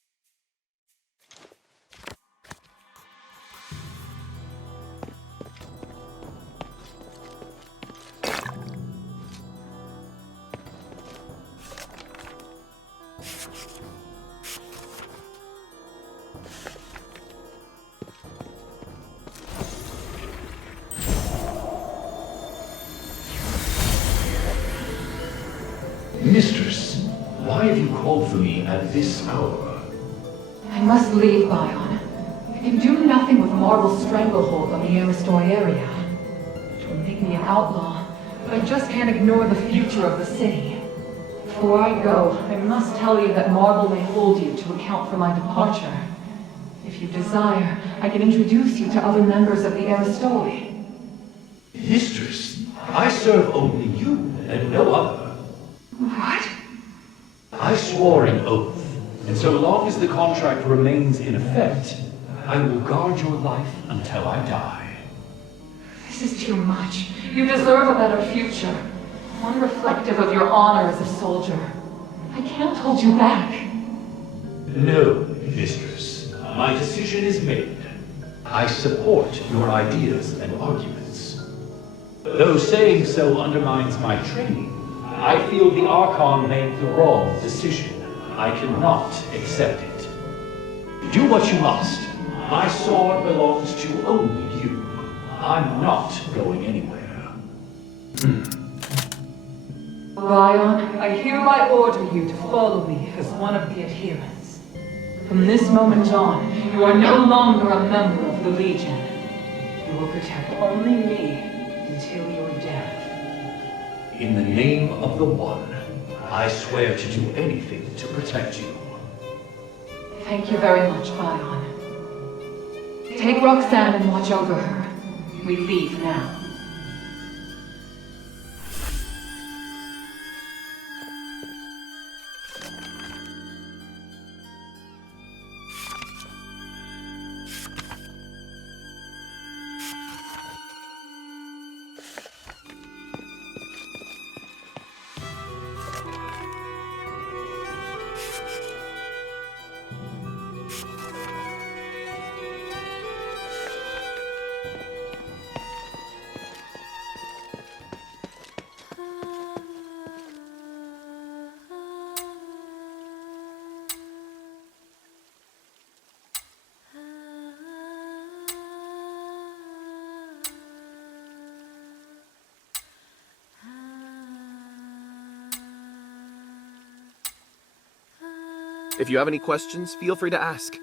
Mistress, why have you called for me at this hour? I must leave, Bion. I can do nothing with Marble's stranglehold on the Aristoi area. It will make me an outlaw, but I just can't ignore the future of the city. Before I go, I must tell you that Marble may hold you to account for my departure. If you desire, I can introduce you to other members of the Aristoi. Mistress, I serve only you and no other. What? I swore an oath, and so long as the contract remains in effect, I will guard your life until I die. This is too much. You deserve a better future. One reflective of your honor as a soldier. I can't hold you back. No, mistress. My decision is made. I support your ideas and arguments. Though saying so undermines my training, I feel the Archon made the wrong decision. I cannot accept it. Do what you must. My sword belongs to only you. I'm not going anywhere. Ryan, I hereby order you to follow me as one of the adherents. From this moment on, you are no longer a member of the Legion. You will protect only me until your death. In the name of the One, I swear to do anything to protect you. Thank you very much, Ryan. Take Roxanne and watch over her. We leave now. If you have any questions, feel free to ask.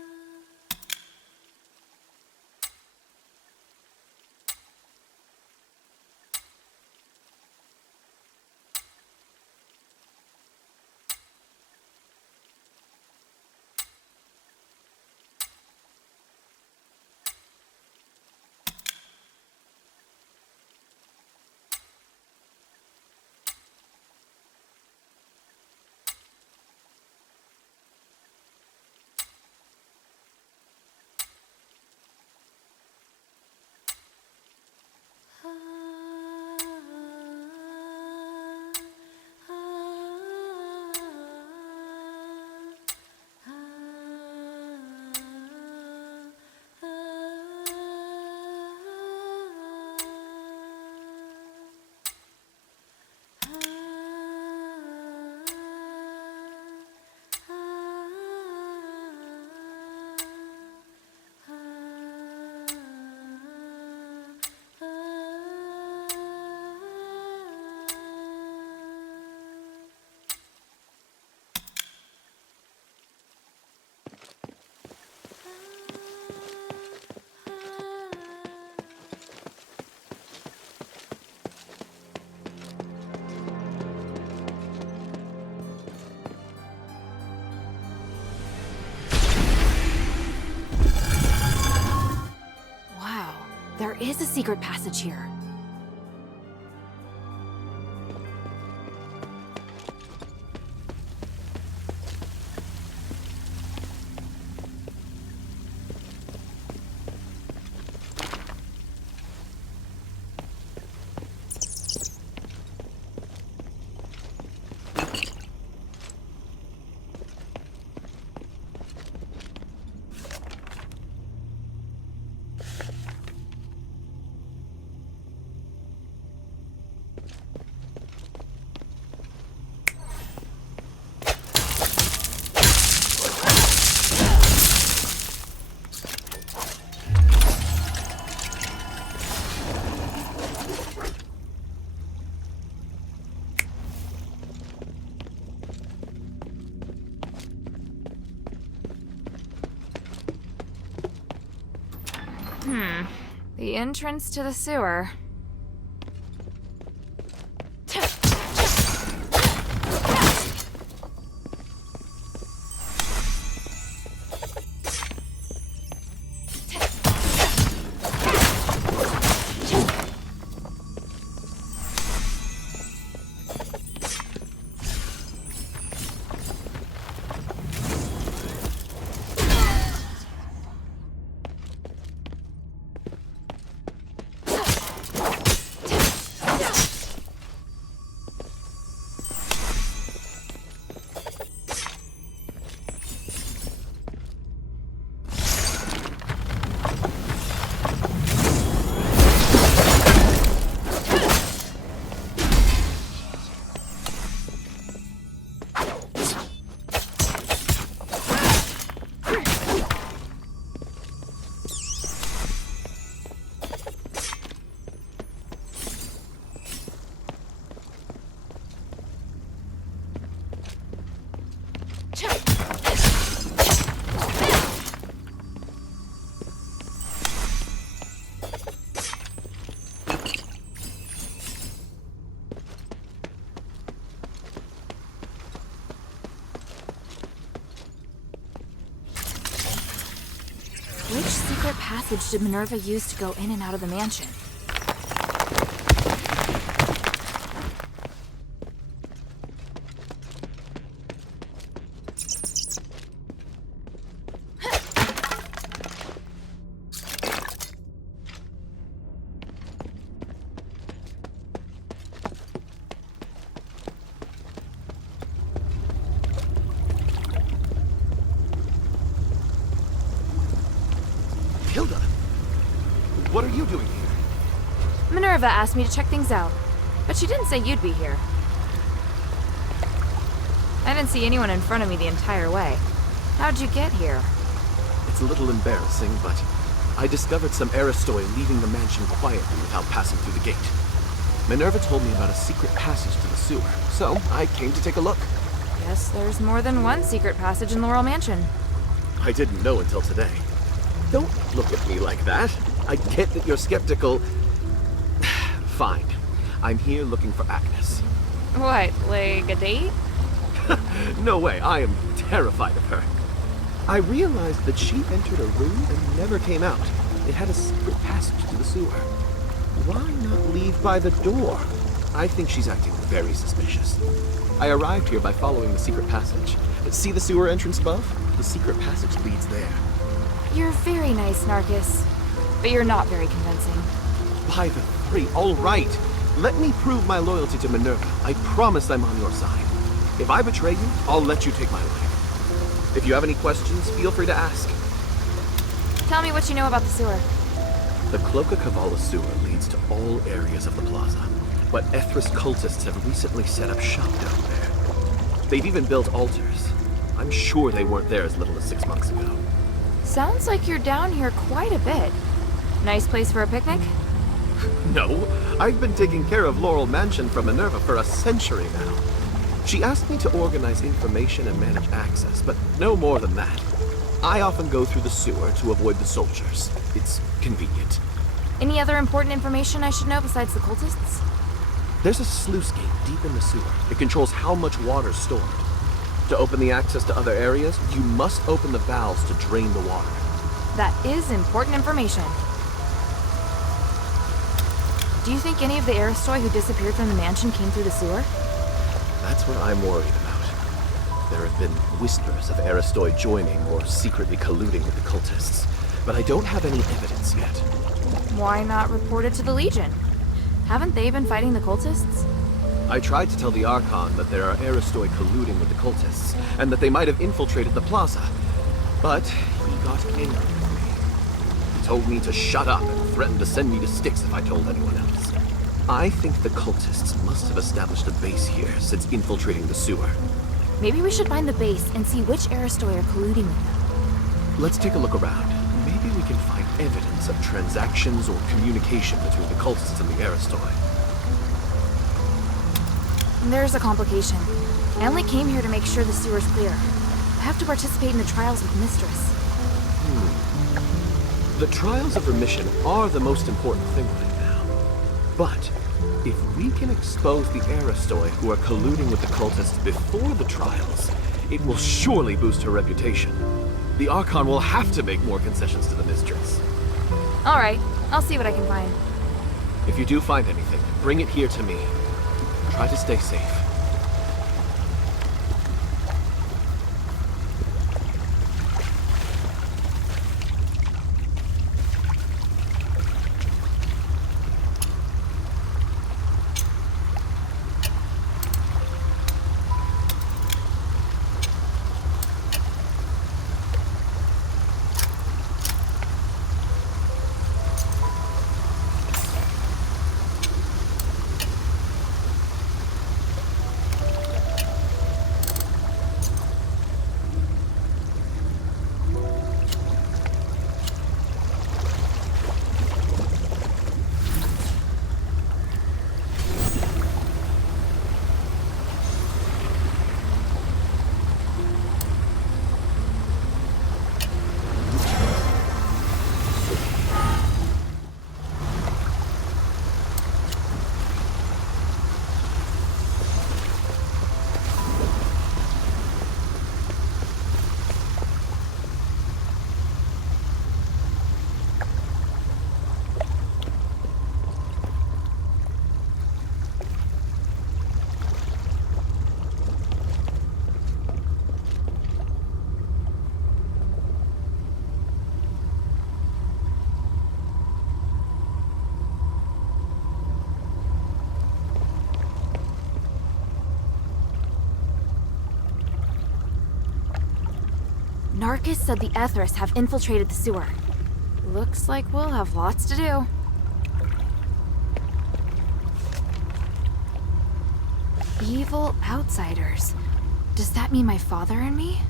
There is a secret passage here. The entrance to the sewer. secret passage did Minerva use to go in and out of the mansion? Hilda! What are you doing here? Minerva asked me to check things out, but she didn't say you'd be here. I didn't see anyone in front of me the entire way. How'd you get here? It's a little embarrassing, but I discovered some Aristoi leaving the mansion quietly without passing through the gate. Minerva told me about a secret passage to the sewer, so I came to take a look. Guess there's more than one secret passage in Laurel Mansion. I didn't know until today. Don't look at me like that. I get that you're skeptical. Fine. I'm here looking for Agnes. What, like a date? No way, I am terrified of her. I realized that she entered a room and never came out. It had a secret passage to the sewer. Why not leave by the door? I think she's acting very suspicious. I arrived here by following the secret passage. See the sewer entrance above? The secret passage leads there. You're very nice, Narcus, but you're not very convincing. By the three, all right. Let me prove my loyalty to Minerva. I promise I'm on your side. If I betray you, I'll let you take my life. If you have any questions, feel free to ask. Tell me what you know about the sewer. The Cloaca Cavala sewer leads to all areas of the plaza, but Ethris cultists have recently set up shop down there. They've even built altars. I'm sure they weren't there as little as 6 months ago. Sounds like you're down here quite a bit. Nice place for a picnic? No, I've been taking care of Laurel Mansion for Minerva for a century now. She asked me to organize information and manage access, but no more than that. I often go through the sewer to avoid the soldiers. It's convenient. Any other important information I should know besides the cultists? There's a sluice gate deep in the sewer. It controls how much water's stored. To open the access to other areas, you must open the valves to drain the water. That is important information. Do you think any of the Aristoi who disappeared from the mansion came through the sewer? That's what I'm worried about. There have been whispers of Aristoi joining or secretly colluding with the cultists, but I don't have any evidence yet. Why not report it to the Legion? Haven't they been fighting the cultists? I tried to tell the Archon that there are Aristoi colluding with the cultists, and that they might have infiltrated the plaza, but he got angry with me. He told me to shut up and threatened to send me to Styx if I told anyone else. I think the cultists must have established a base here since infiltrating the sewer. Maybe we should find the base and see which Aristoi are colluding with them. Let's take a look around. Maybe we can find evidence of transactions or communication between the cultists and the Aristoi. There's a complication. I only came here to make sure the sewer's clear. I have to participate in the trials with Mistress. The trials of remission are the most important thing right now. But if we can expose the Aristoi who are colluding with the cultists before the trials, it will surely boost her reputation. The Archon will have to make more concessions to the Mistress. All right, I'll see what I can find. If you do find anything, bring it here to me. Try to stay safe. Narcus said the Etherists have infiltrated the sewer. Looks like we'll have lots to do. Evil outsiders. Does that mean my father and me?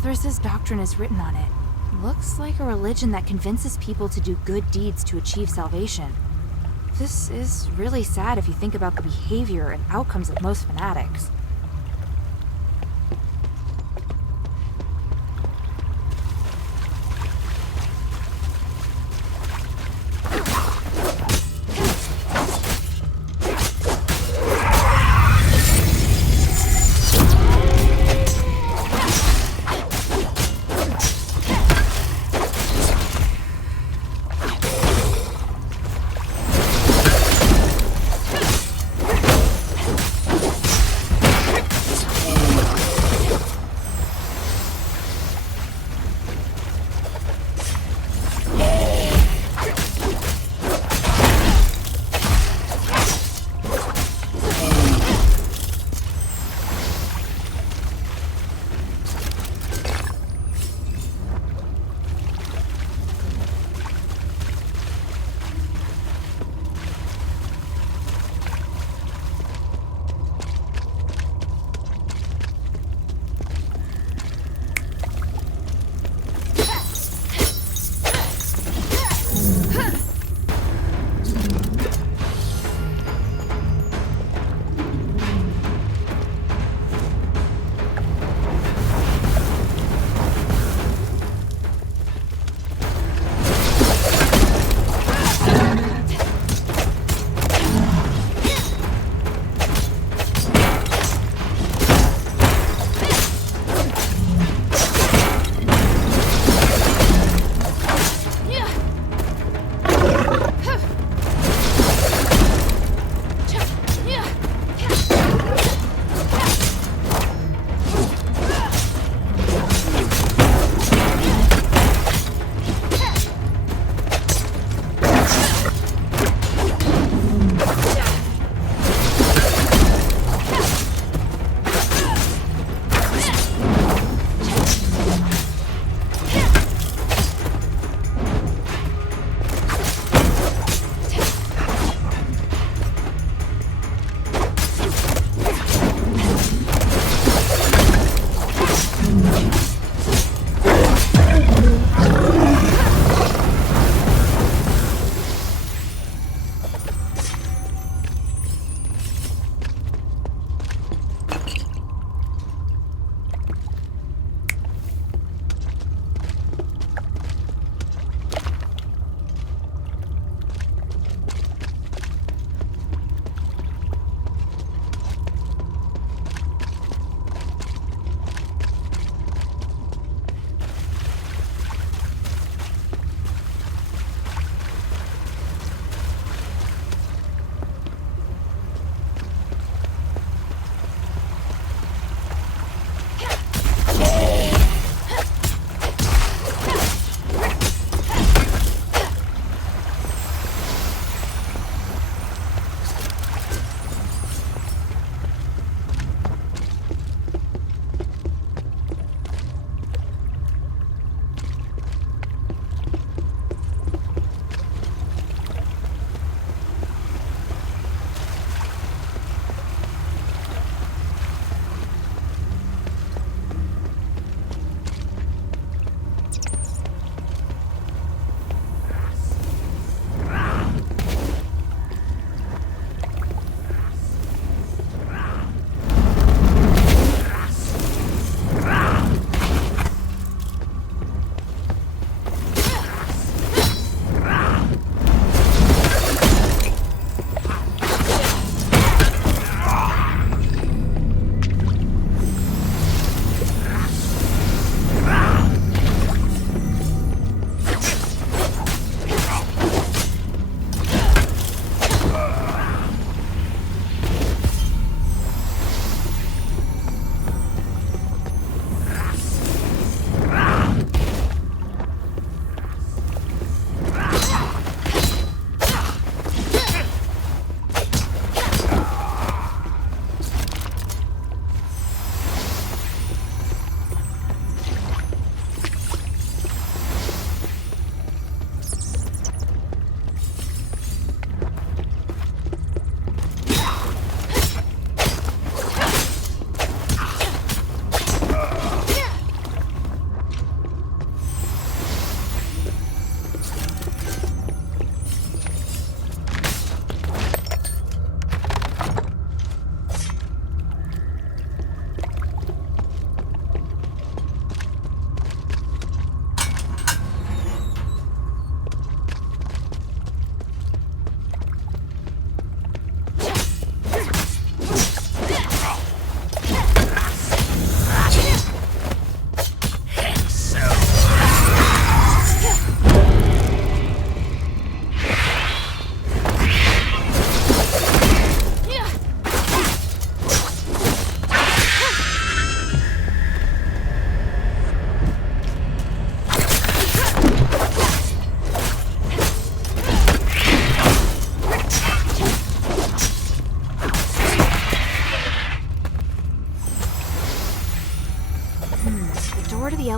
Etheris's doctrine is written on it. Looks like a religion that convinces people to do good deeds to achieve salvation. This is really sad if you think about the behavior and outcomes of most fanatics.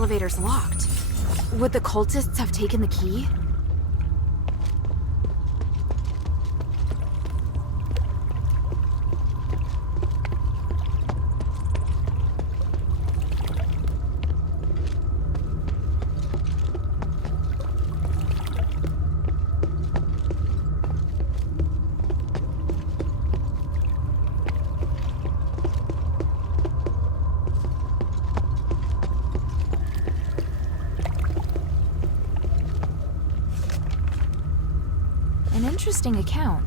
elevator's locked. Would the cultists have taken the key? An interesting account.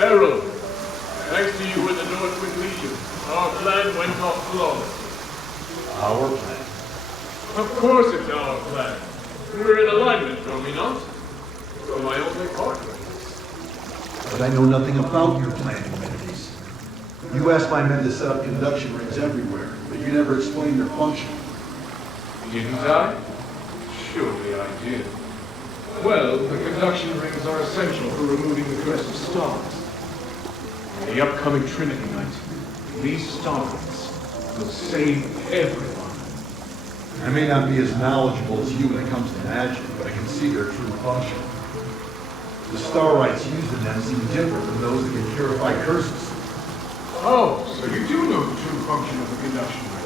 Harold, thanks to you and the Northwind Legion, our plan went off flawlessly. Our plan? Of course it's our plan. We're in alignment, are we not? So my only partner is. But I know nothing about your plan, Humanities. You asked my men to set up conduction rings everywhere, but you never explained their function. Didn't I? Surely I did. Well, the conduction rings are essential for removing the curse of stars. In the upcoming Trinity Night, these stars will save everyone. I may not be as knowledgeable as you when it comes to magic, but I can see their true function. The Starlights used in them seem different from those that can purify curses. Oh, so you do know the true function of the conduction ring.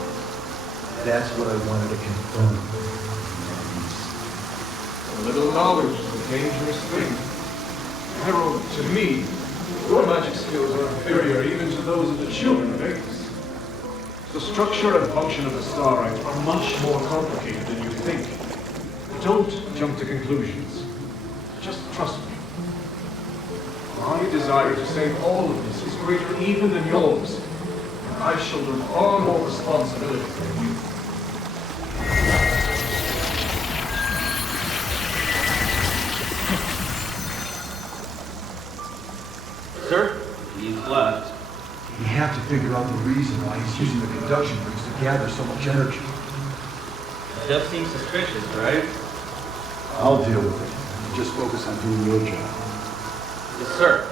That's what I wanted to confirm. A little knowledge is a dangerous thing. Harold, to me, your magic skills are inferior even to those of the children of Aegis. The structure and function of the Starlights are much more complicated than you think. Don't jump to conclusions. Just trust me. My desire to save all of this is greater even than yours. I shoulder far more responsibility than you. Sir, he's left. We have to figure out the reason why he's using the conduction rings to gather so much energy. It does seem suspicious, right? I'll deal with it. You just focus on doing your job. Yes, sir.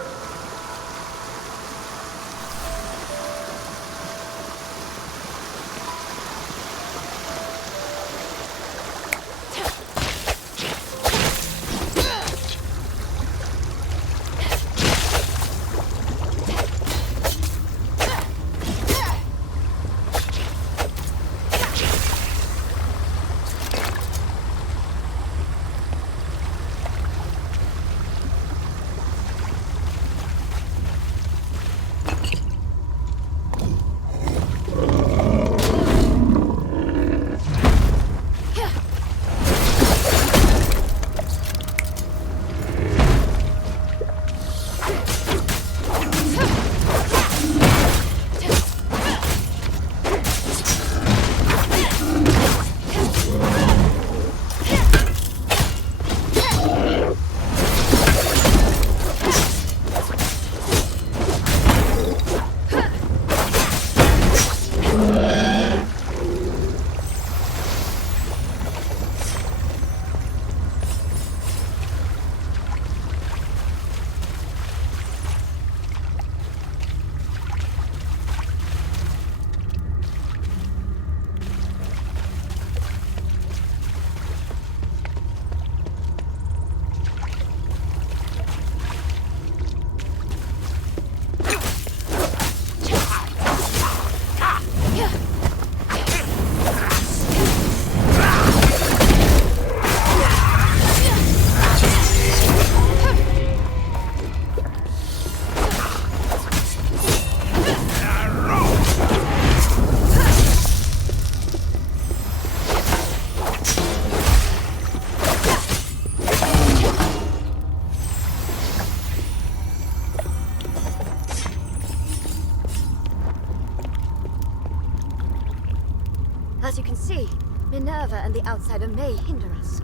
and the outsider may hinder us.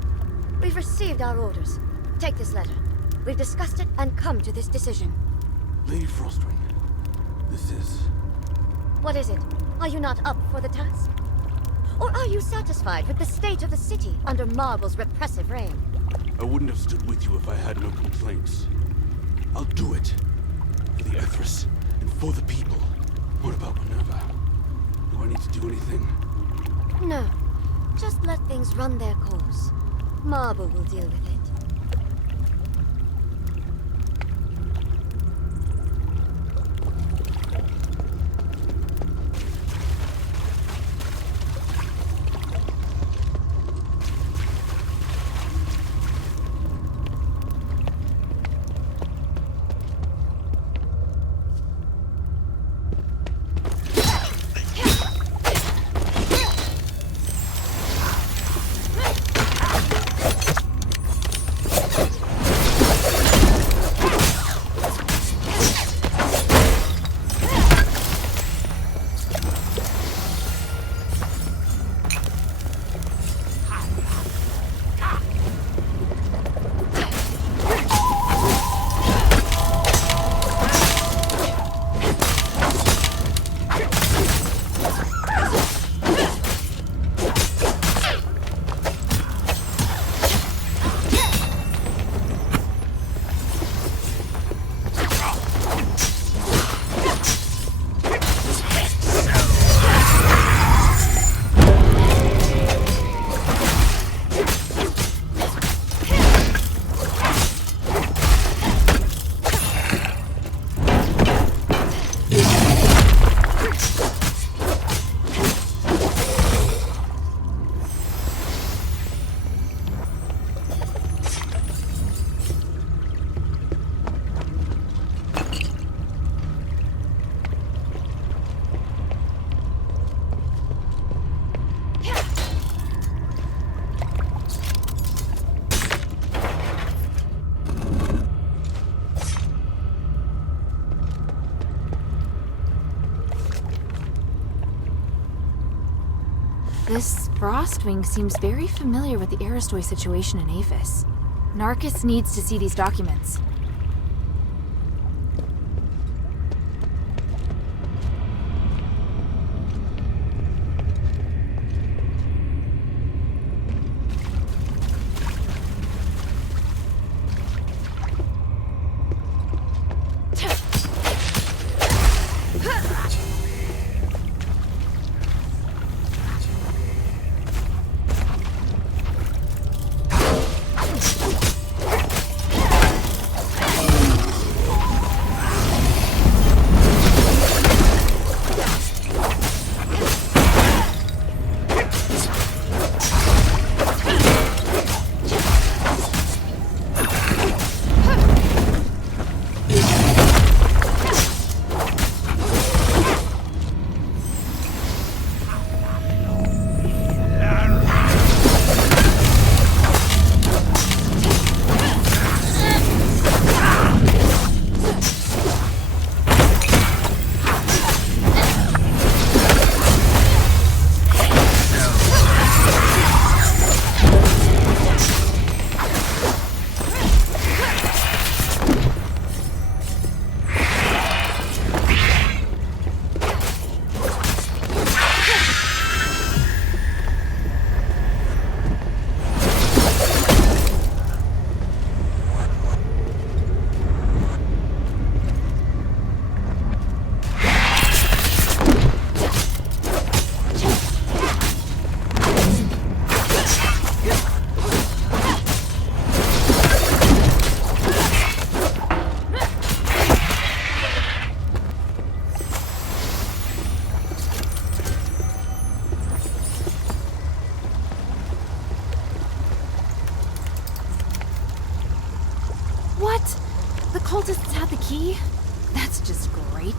We've received our orders. Take this letter. We've discussed it and come to this decision. Lady Frostwing, this is... What is it? Are you not up for the task? Or are you satisfied with the state of the city under Marble's repressive reign? I wouldn't have stood with you if I had no complaints. I'll do it. For the Ethris, and for the people. What about Minerva? Do I need to do anything? No. Just let things run their course. Marble will deal with it. This Frostwing seems very familiar with the Aristoi situation in Aphis. Narcus needs to see these documents. The cultists had the key? That's just great.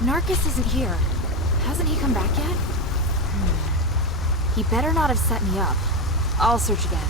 Narcus isn't here. Hasn't he come back yet? He better not have set me up. I'll search again.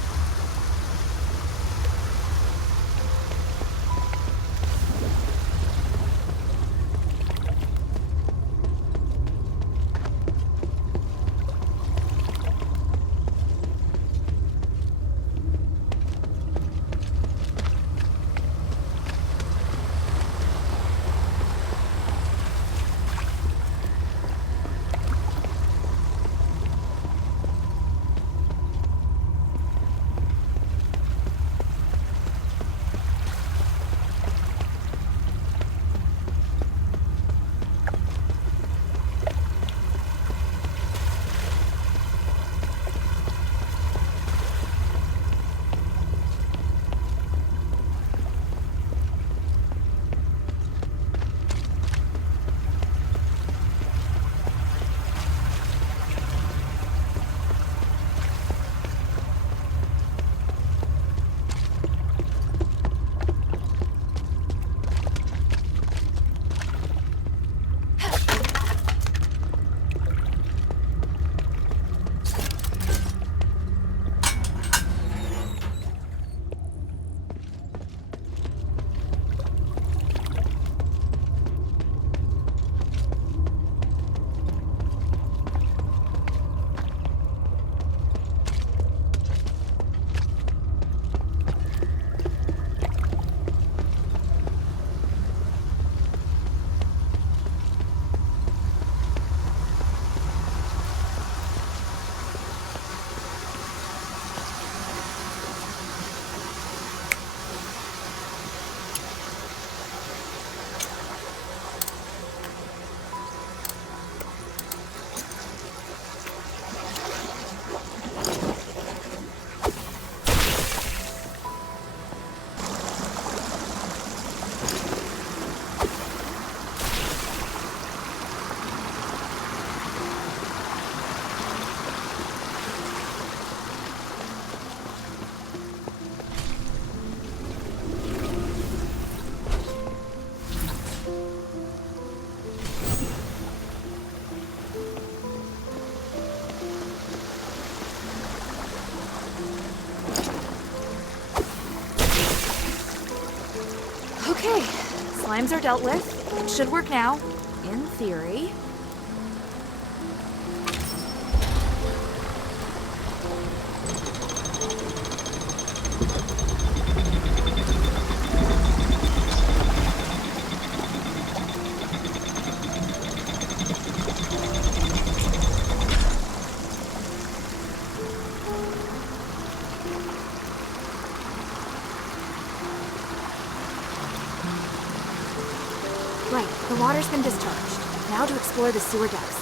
Okay, slimes are dealt with. It should work now, in theory. Right, the water's been discharged. Now to explore the sewer depths.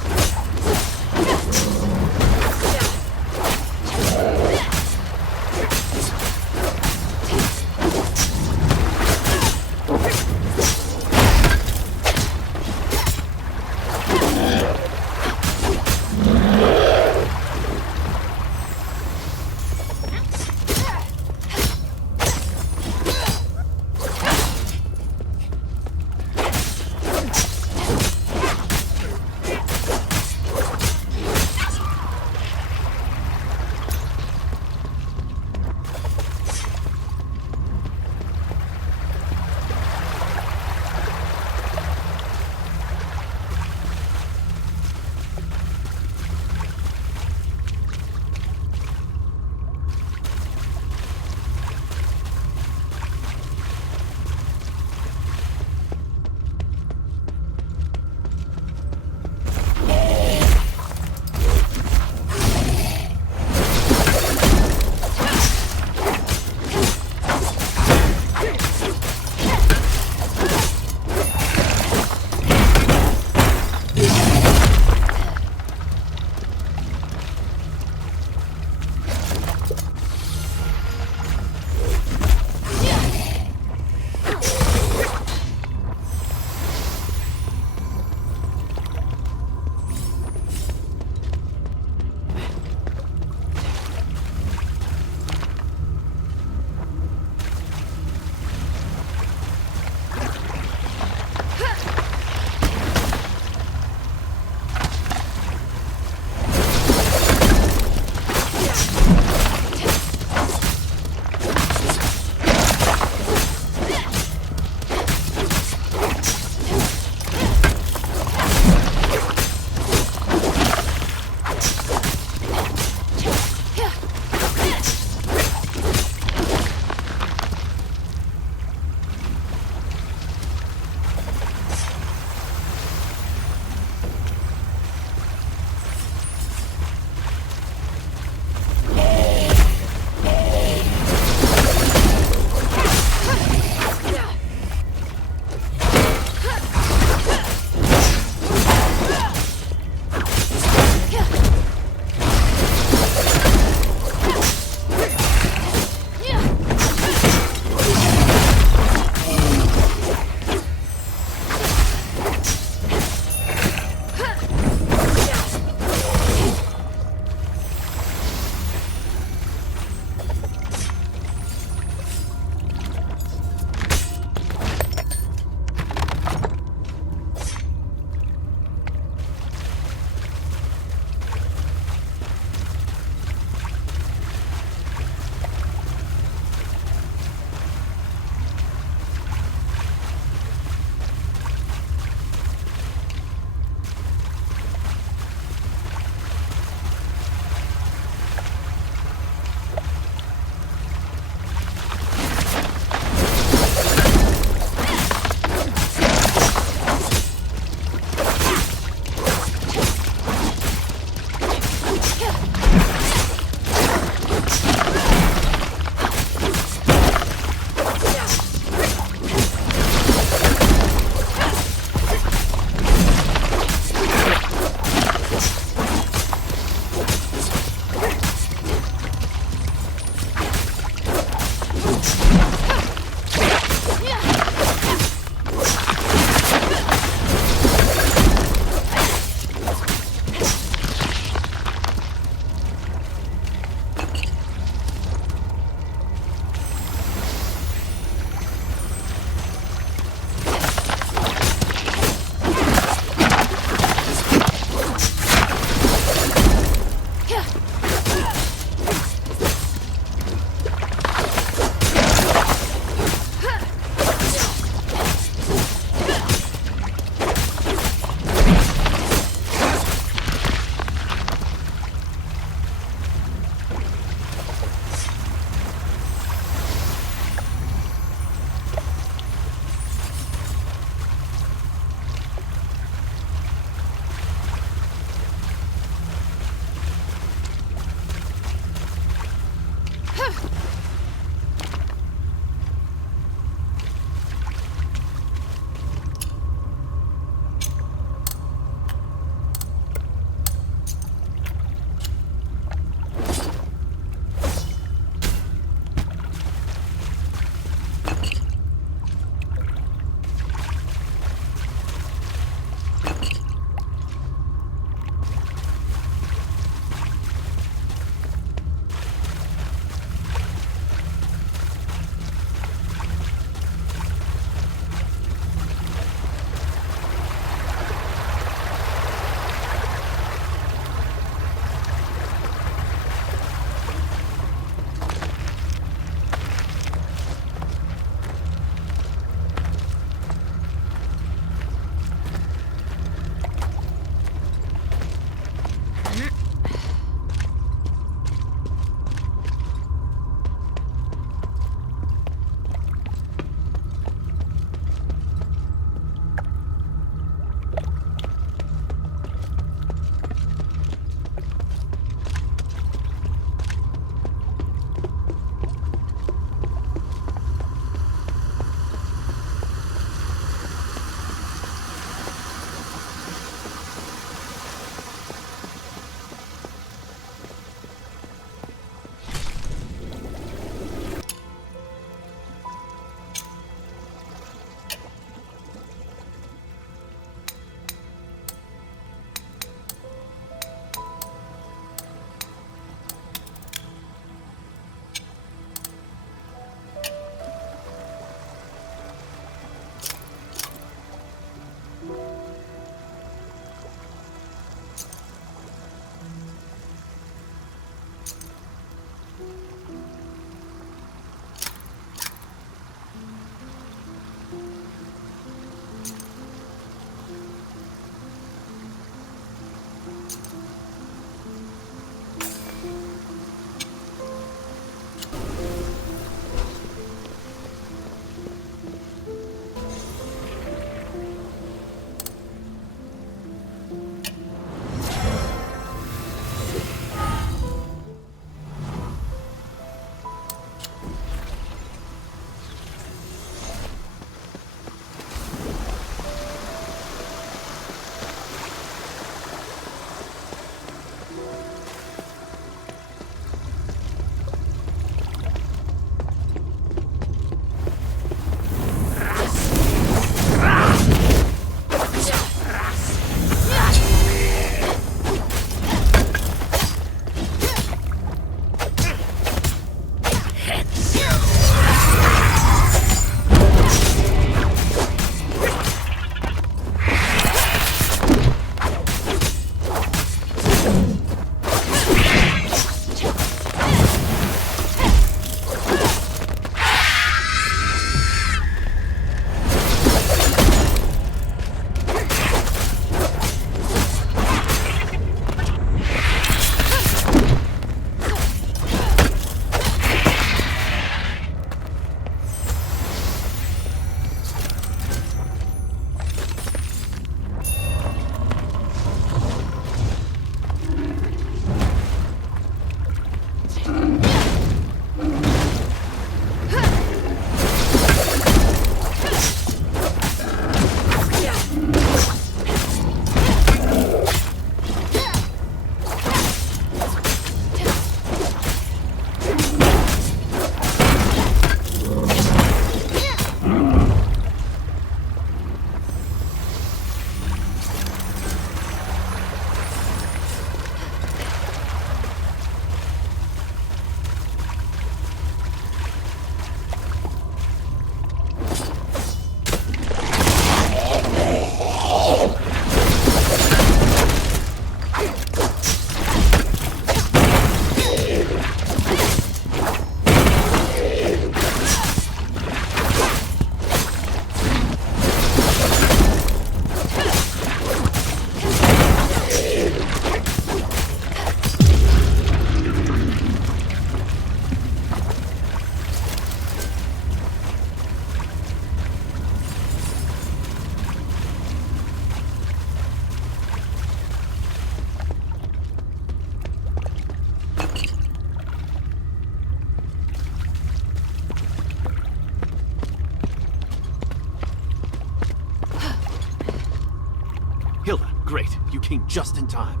Hilda, great. You came just in time.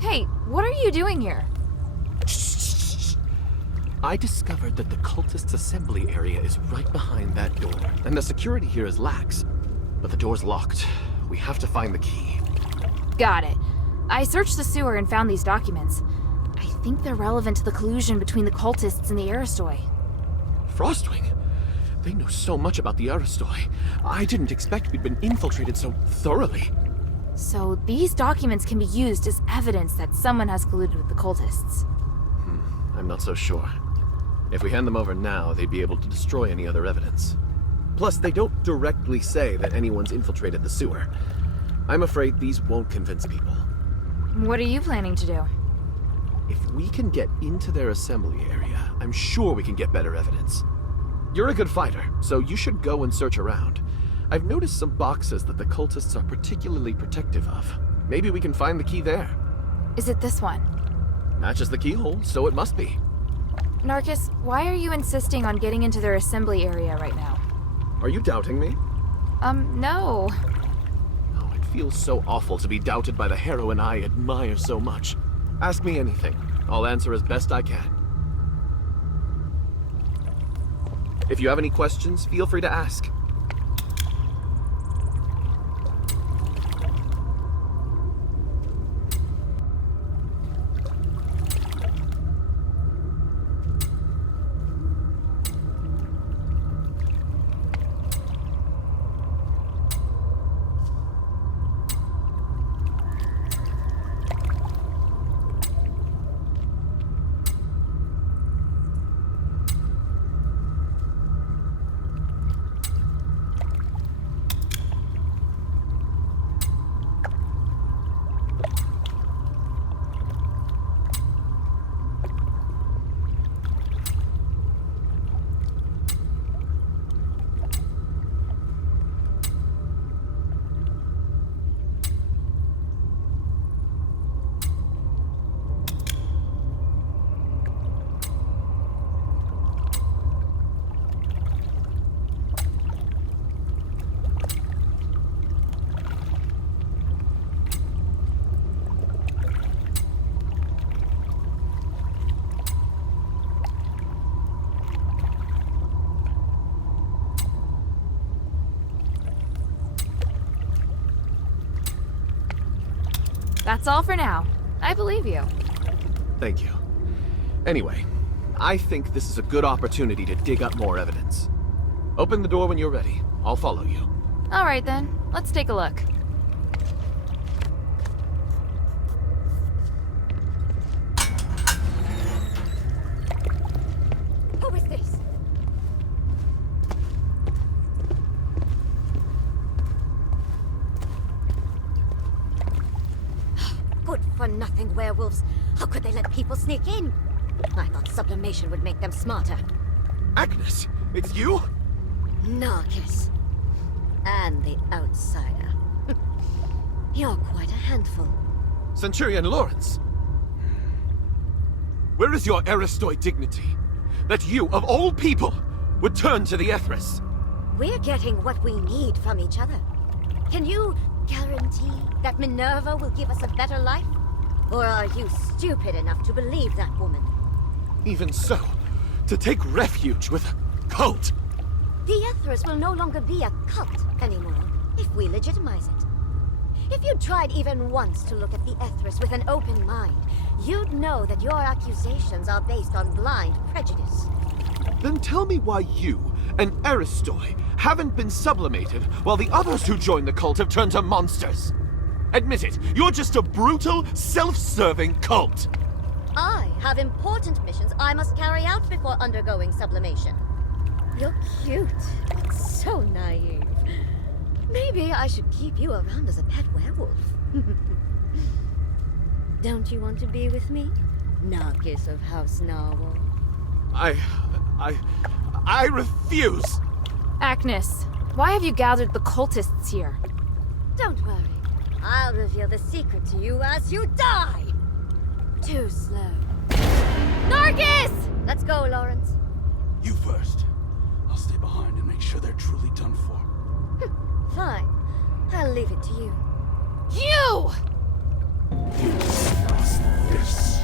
Hey, what are you doing here? I discovered that the cultists' assembly area is right behind that door, and the security here is lax. But the door's locked. We have to find the key. Got it. I searched the sewer and found these documents. I think they're relevant to the collusion between the cultists and the Aristoi. Frostwing? They know so much about the Aristoi. I didn't expect we'd been infiltrated so thoroughly. So these documents can be used as evidence that someone has colluded with the cultists. I'm not so sure. If we hand them over now, they'd be able to destroy any other evidence. Plus, they don't directly say that anyone's infiltrated the sewer. I'm afraid these won't convince people. What are you planning to do? If we can get into their assembly area, I'm sure we can get better evidence. You're a good fighter, so you should go and search around. I've noticed some boxes that the cultists are particularly protective of. Maybe we can find the key there. Is it this one? Matches the keyhole, so it must be. Narcus, why are you insisting on getting into their assembly area right now? Are you doubting me? No. Oh, it feels so awful to be doubted by the heroine I admire so much. Ask me anything. I'll answer as best I can. If you have any questions, feel free to ask. That's all for now. I believe you. Thank you. Anyway, I think this is a good opportunity to dig up more evidence. Open the door when you're ready. I'll follow you. All right then, let's take a look. Who is this? Good-for-nothing werewolves. How could they let people sneak in? I thought sublimation would make them smarter. Agnes, it's you? Narcus. And the outsider. You're quite a handful. Centurion Lawrence. Where is your Aristoi dignity? That you, of all people, would turn to the Ethris? We're getting what we need from each other. Can you guarantee that Minerva will give us a better life? Or are you stupid enough to believe that woman? Even so, to take refuge with a cult. The Ethris will no longer be a cult anymore, if we legitimize it. If you tried even once to look at the Ethris with an open mind, you'd know that your accusations are based on blind prejudice. Then tell me why you, an Aristoi, haven't been sublimated while the others who joined the cult have turned to monsters. Admit it, you're just a brutal, self-serving cult. I have important missions I must carry out before undergoing sublimation. You're cute, but so naive. Maybe I should keep you around as a pet werewolf. Don't you want to be with me, Narcus of House Narwhal? I refuse! Agnes, why have you gathered the cultists here? Don't worry. I'll reveal the secret to you as you die! Too slow. Narcus! Let's go, Lawrence. You first. I'll stay behind and make sure they're truly done for. Fine. I'll leave it to you. You! This.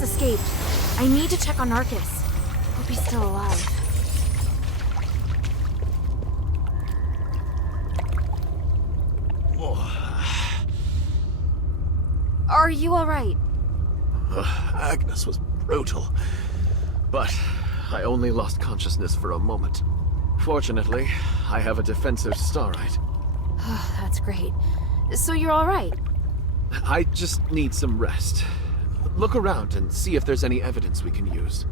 Escaped. I need to check on Arcus. Hope he's still alive. Are you alright? Agnes was brutal, but I only lost consciousness for a moment. Fortunately, I have a defensive starite. That's great. So you're alright? I just need some rest. Look around and see if there's any evidence we can use.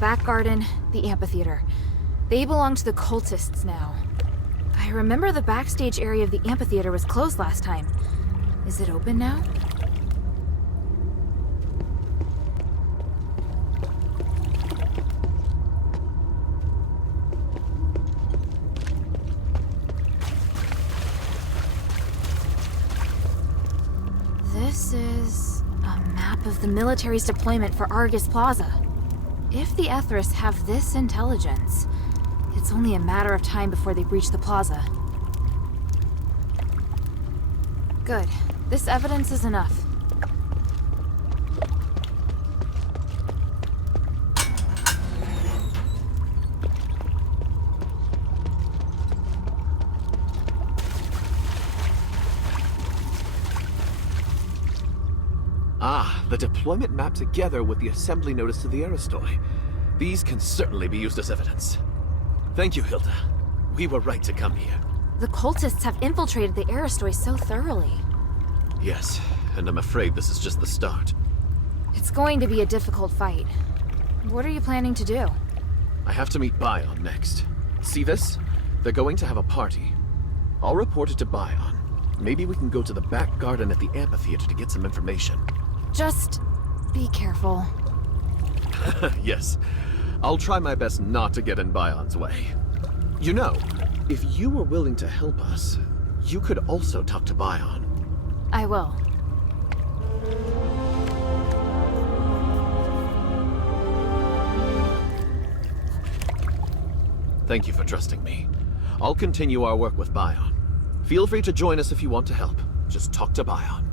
Back garden, the amphitheater. They belong to the cultists now. I remember the backstage area of the amphitheater was closed last time. Is it open now? This is a map of the military's deployment for Argus Plaza. If the Ethris have this intelligence, it's only a matter of time before they breach the plaza. Good. This evidence is enough. Ah, the deployment map together with the assembly notice to the Aristoi. These can certainly be used as evidence. Thank you, Hilda. We were right to come here. The cultists have infiltrated the Aristoi so thoroughly. Yes, and I'm afraid this is just the start. It's going to be a difficult fight. What are you planning to do? I have to meet Bion next. See this? They're going to have a party. I'll report it to Bion. Maybe we can go to the back garden at the amphitheater to get some information. Just be careful. Yes. I'll try my best not to get in Bion's way. You know, if you were willing to help us, you could also talk to Bion. I will. Thank you for trusting me. I'll continue our work with Bion. Feel free to join us if you want to help. Just talk to Bion.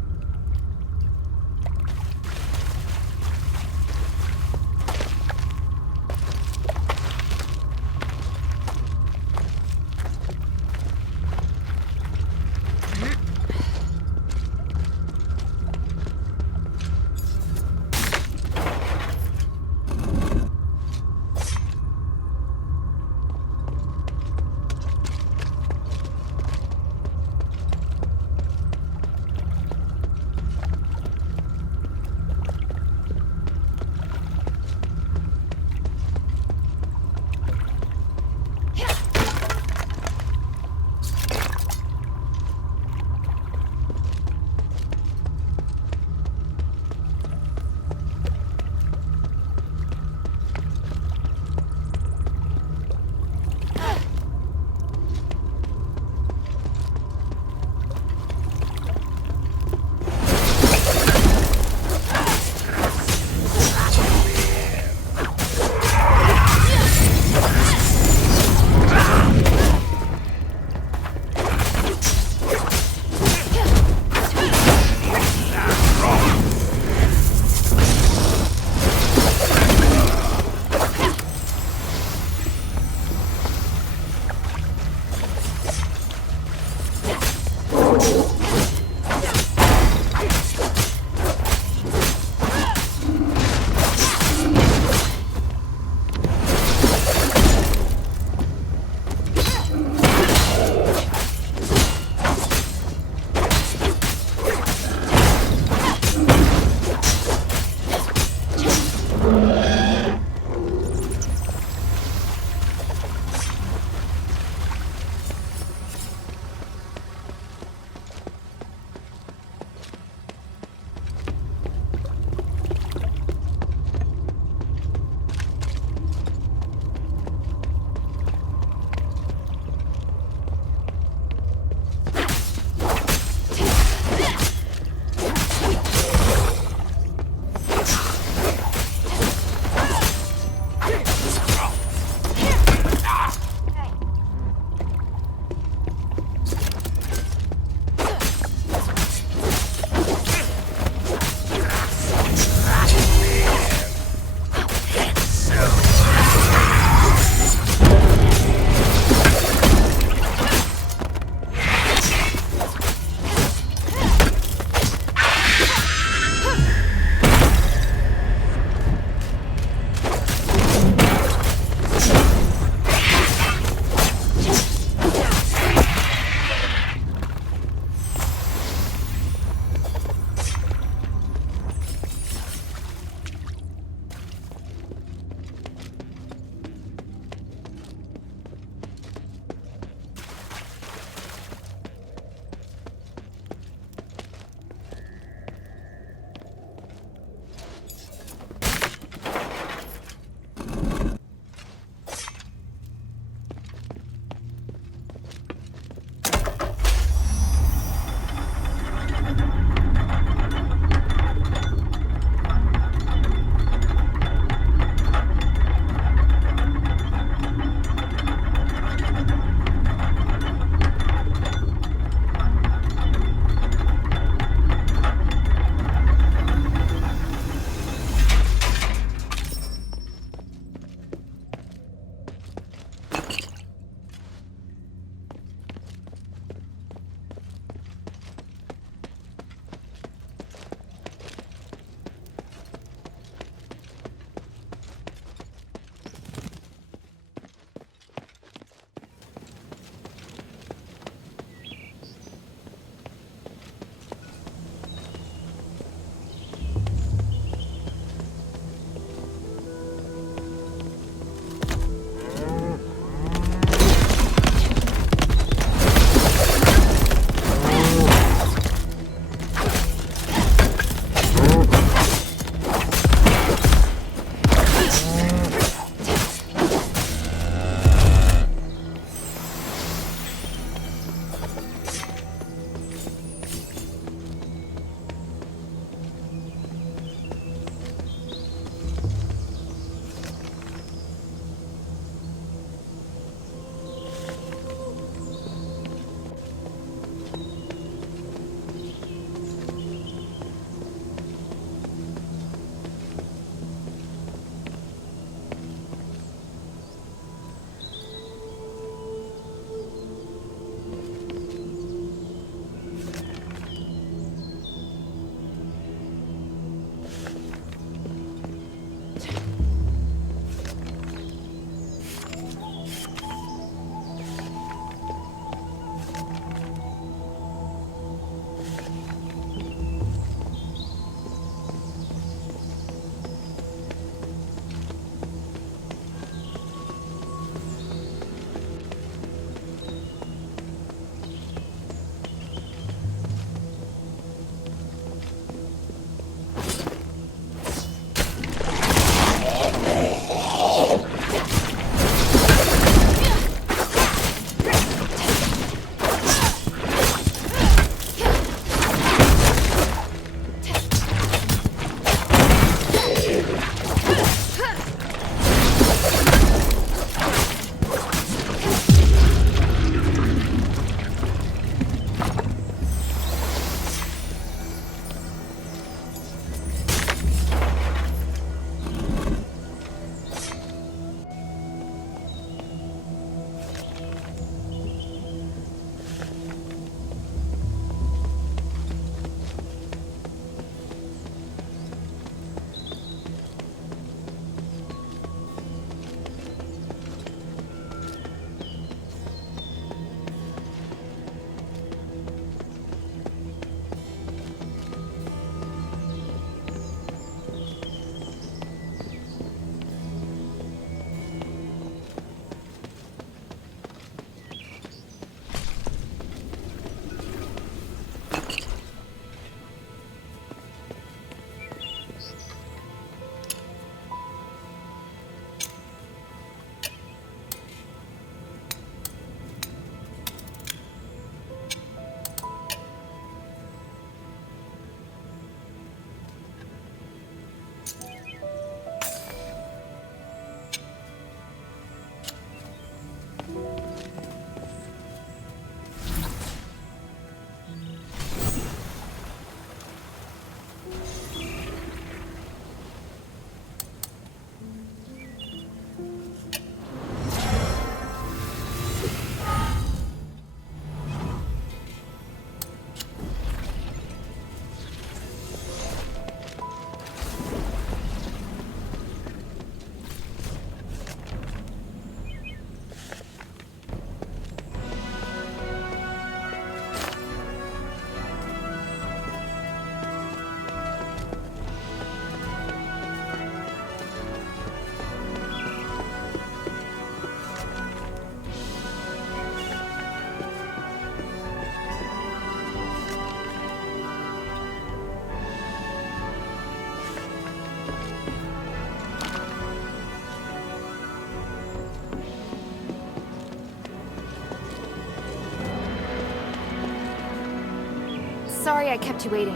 Sorry I kept you waiting.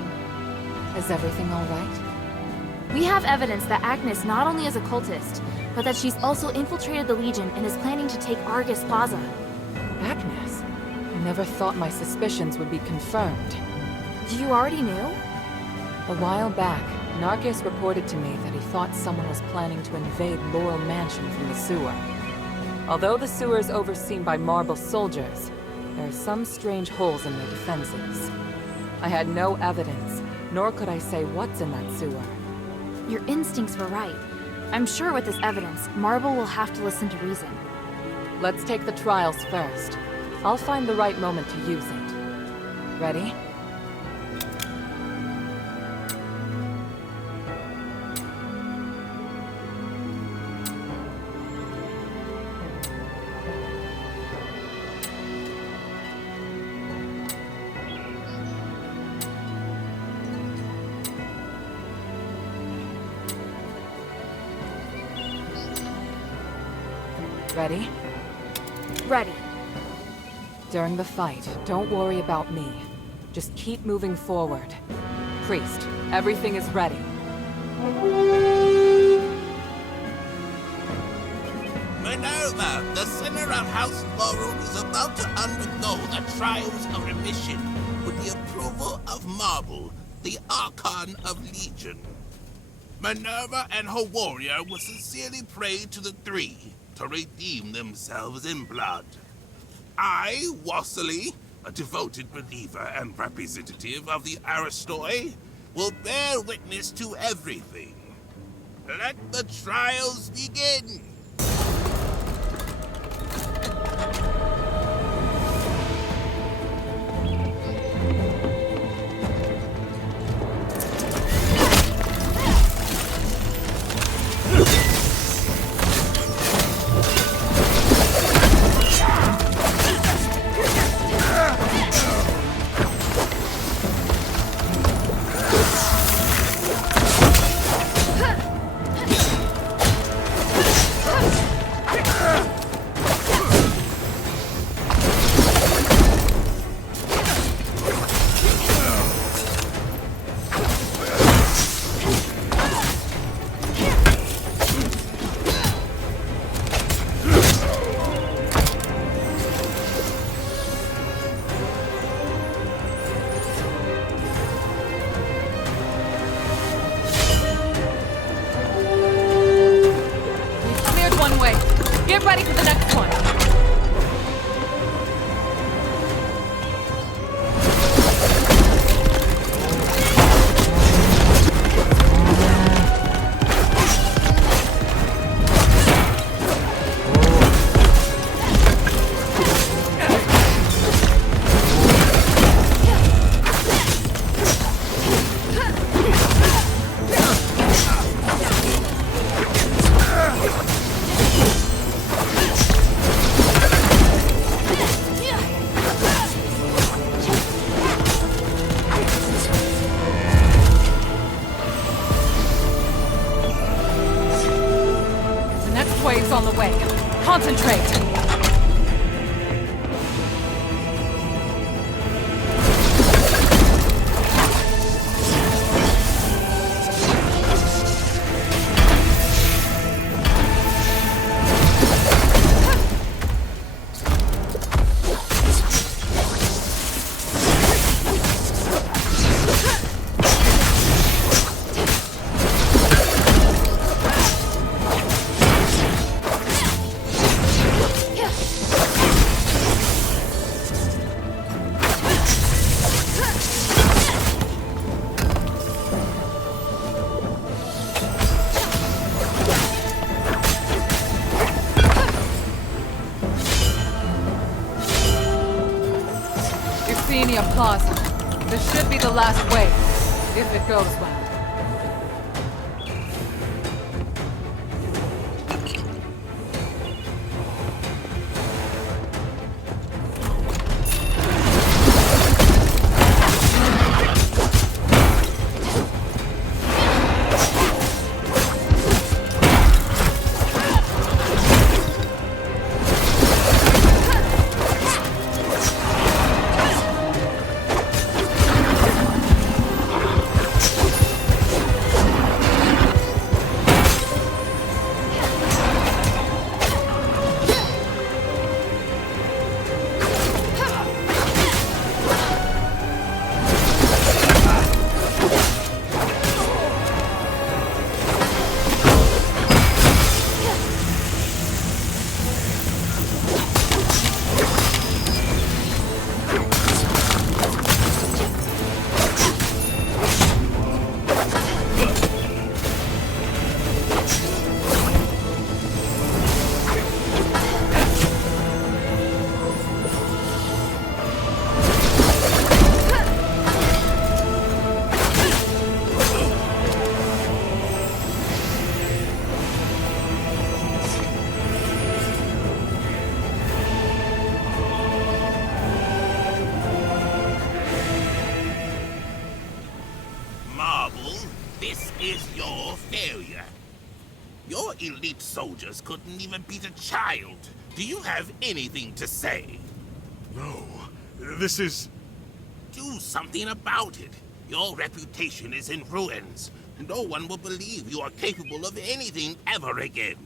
Is everything all right? We have evidence that Agnes not only is a cultist, but that she's also infiltrated the Legion and is planning to take Argus Plaza. Agnes? I never thought my suspicions would be confirmed. You already knew? A while back, Narcus reported to me that he thought someone was planning to invade Laurel Mansion from the sewer. Although the sewer is overseen by Marble soldiers, there are some strange holes in their defenses. I had no evidence, nor could I say what's in that sewer. Your instincts were right. I'm sure with this evidence, Marble will have to listen to reason. Let's take the trials first. I'll find the right moment to use it. Ready? Ready? Ready. During the fight, don't worry about me. Just keep moving forward. Priest, everything is ready. Minerva, the sinner of House Laurel is about to undergo the trials of remission with the approval of Marble, the Archon of Legion. Minerva and her warrior will sincerely pray to the three to redeem themselves in blood. I, Wassily, a devoted believer and representative of the Aristoi, will bear witness to everything. Let the trials begin! Get ready for the next one! Wave's on the way. Concentrate! Athenia Plaza. This should be the last wave, if it goes well. Elite soldiers couldn't even beat a child. Do you have anything to say? No. This is... Do something about it. Your reputation is in ruins. No one will believe you are capable of anything ever again.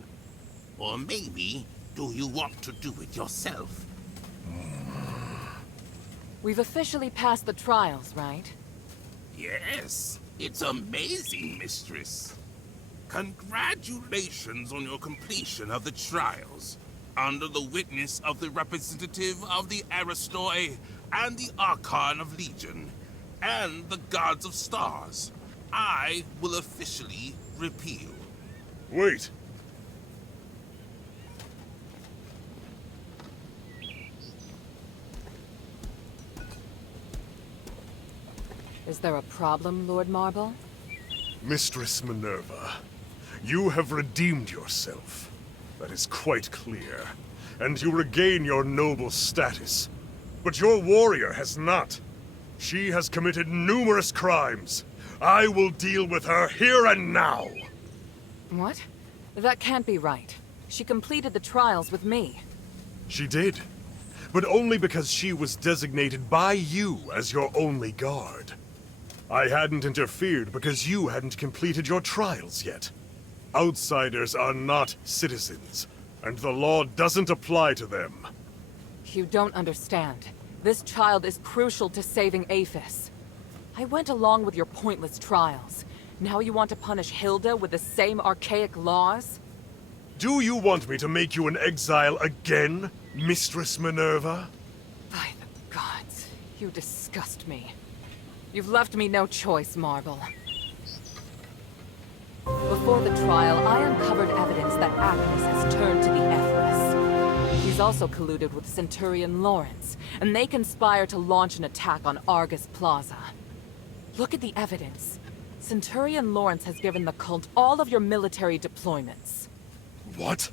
Or maybe, do you want to do it yourself? We've officially passed the trials, right? Yes. It's amazing, mistress. Congratulations on your completion of the trials. Under the witness of the representative of the Aristoi and the Archon of Legion, and the Gods of Stars, I will officially repeal. Wait. Is there a problem, Lord Marble? Mistress Minerva, you have redeemed yourself. That is quite clear. And you regain your noble status. But your warrior has not. She has committed numerous crimes. I will deal with her here and now. What? That can't be right. She completed the trials with me. She did. But only because she was designated by you as your only guard. I hadn't interfered because you hadn't completed your trials yet. Outsiders are not citizens, and the law doesn't apply to them. You don't understand. This child is crucial to saving Aphis. I went along with your pointless trials. Now you want to punish Hilda with the same archaic laws? Do you want me to make you an exile again, Mistress Minerva? By the gods, you disgust me. You've left me no choice, Marble. Before the trial, I uncovered evidence that Acme has turned to the Ethris. He's also colluded with Centurion Lawrence, and they conspire to launch an attack on Argus Plaza. Look at the evidence. Centurion Lawrence has given the cult all of your military deployments. What?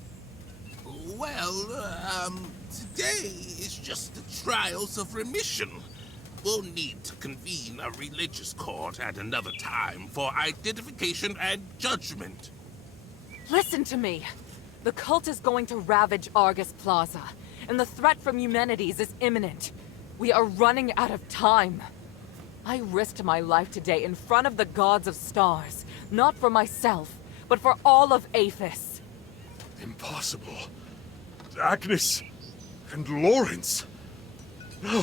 Well, today is just the trials of remission. We'll need to convene a religious court at another time for identification and judgment. Listen to me. The cult is going to ravage Argus Plaza, and the threat from Eumenides is imminent. We are running out of time. I risked my life today in front of the Gods of Stars, not for myself, but for all of Aphis. Impossible. Agnes and Lawrence. No.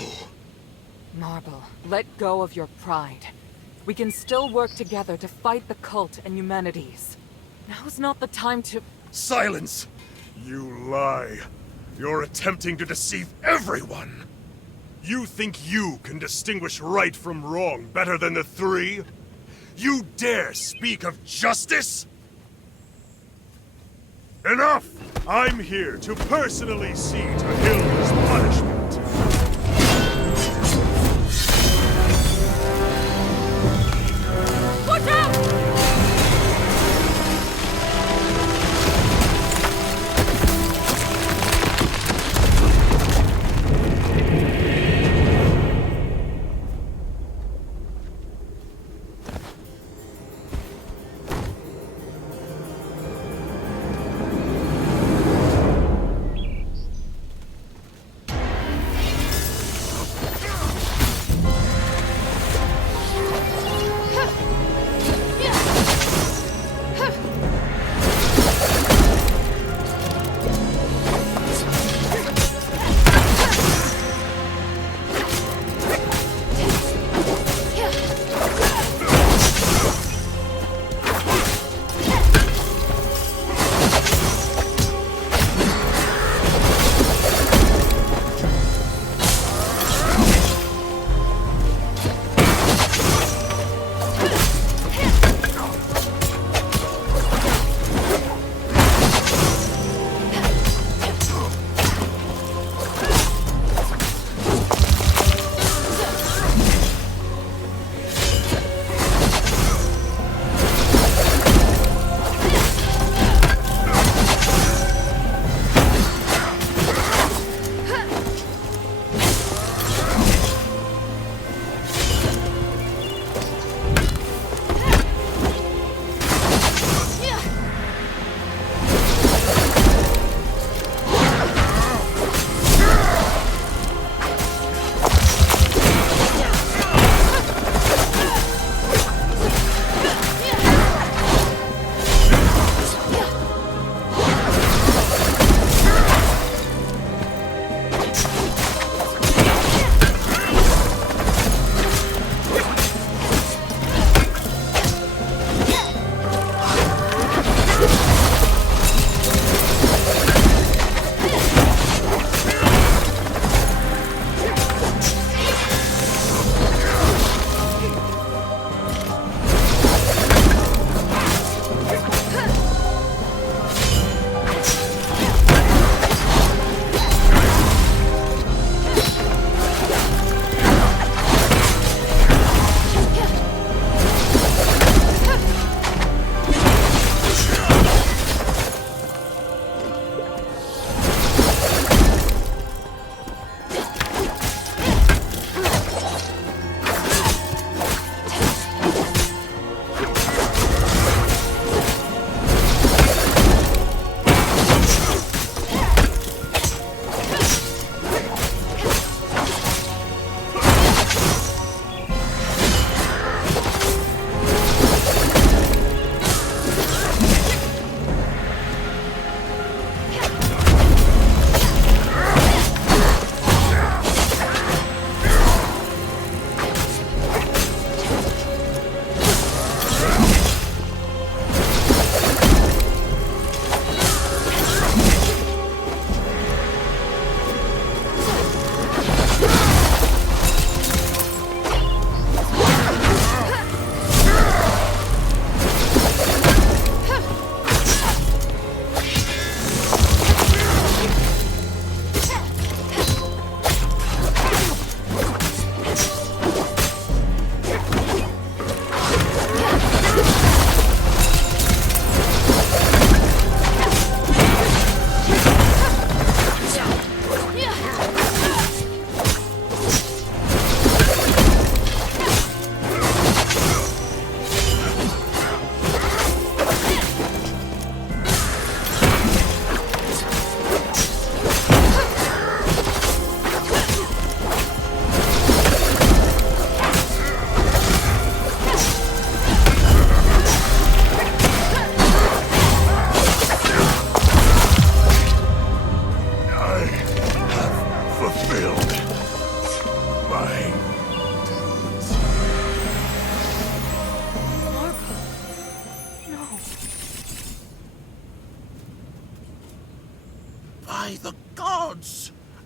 Marble, let go of your pride. We can still work together to fight the cult and Eumenides. Now's not the time to— Silence! You lie. You're attempting to deceive everyone. You think you can distinguish right from wrong better than the three? You dare speak of justice? Enough! I'm here to personally see to Hilda's punishment.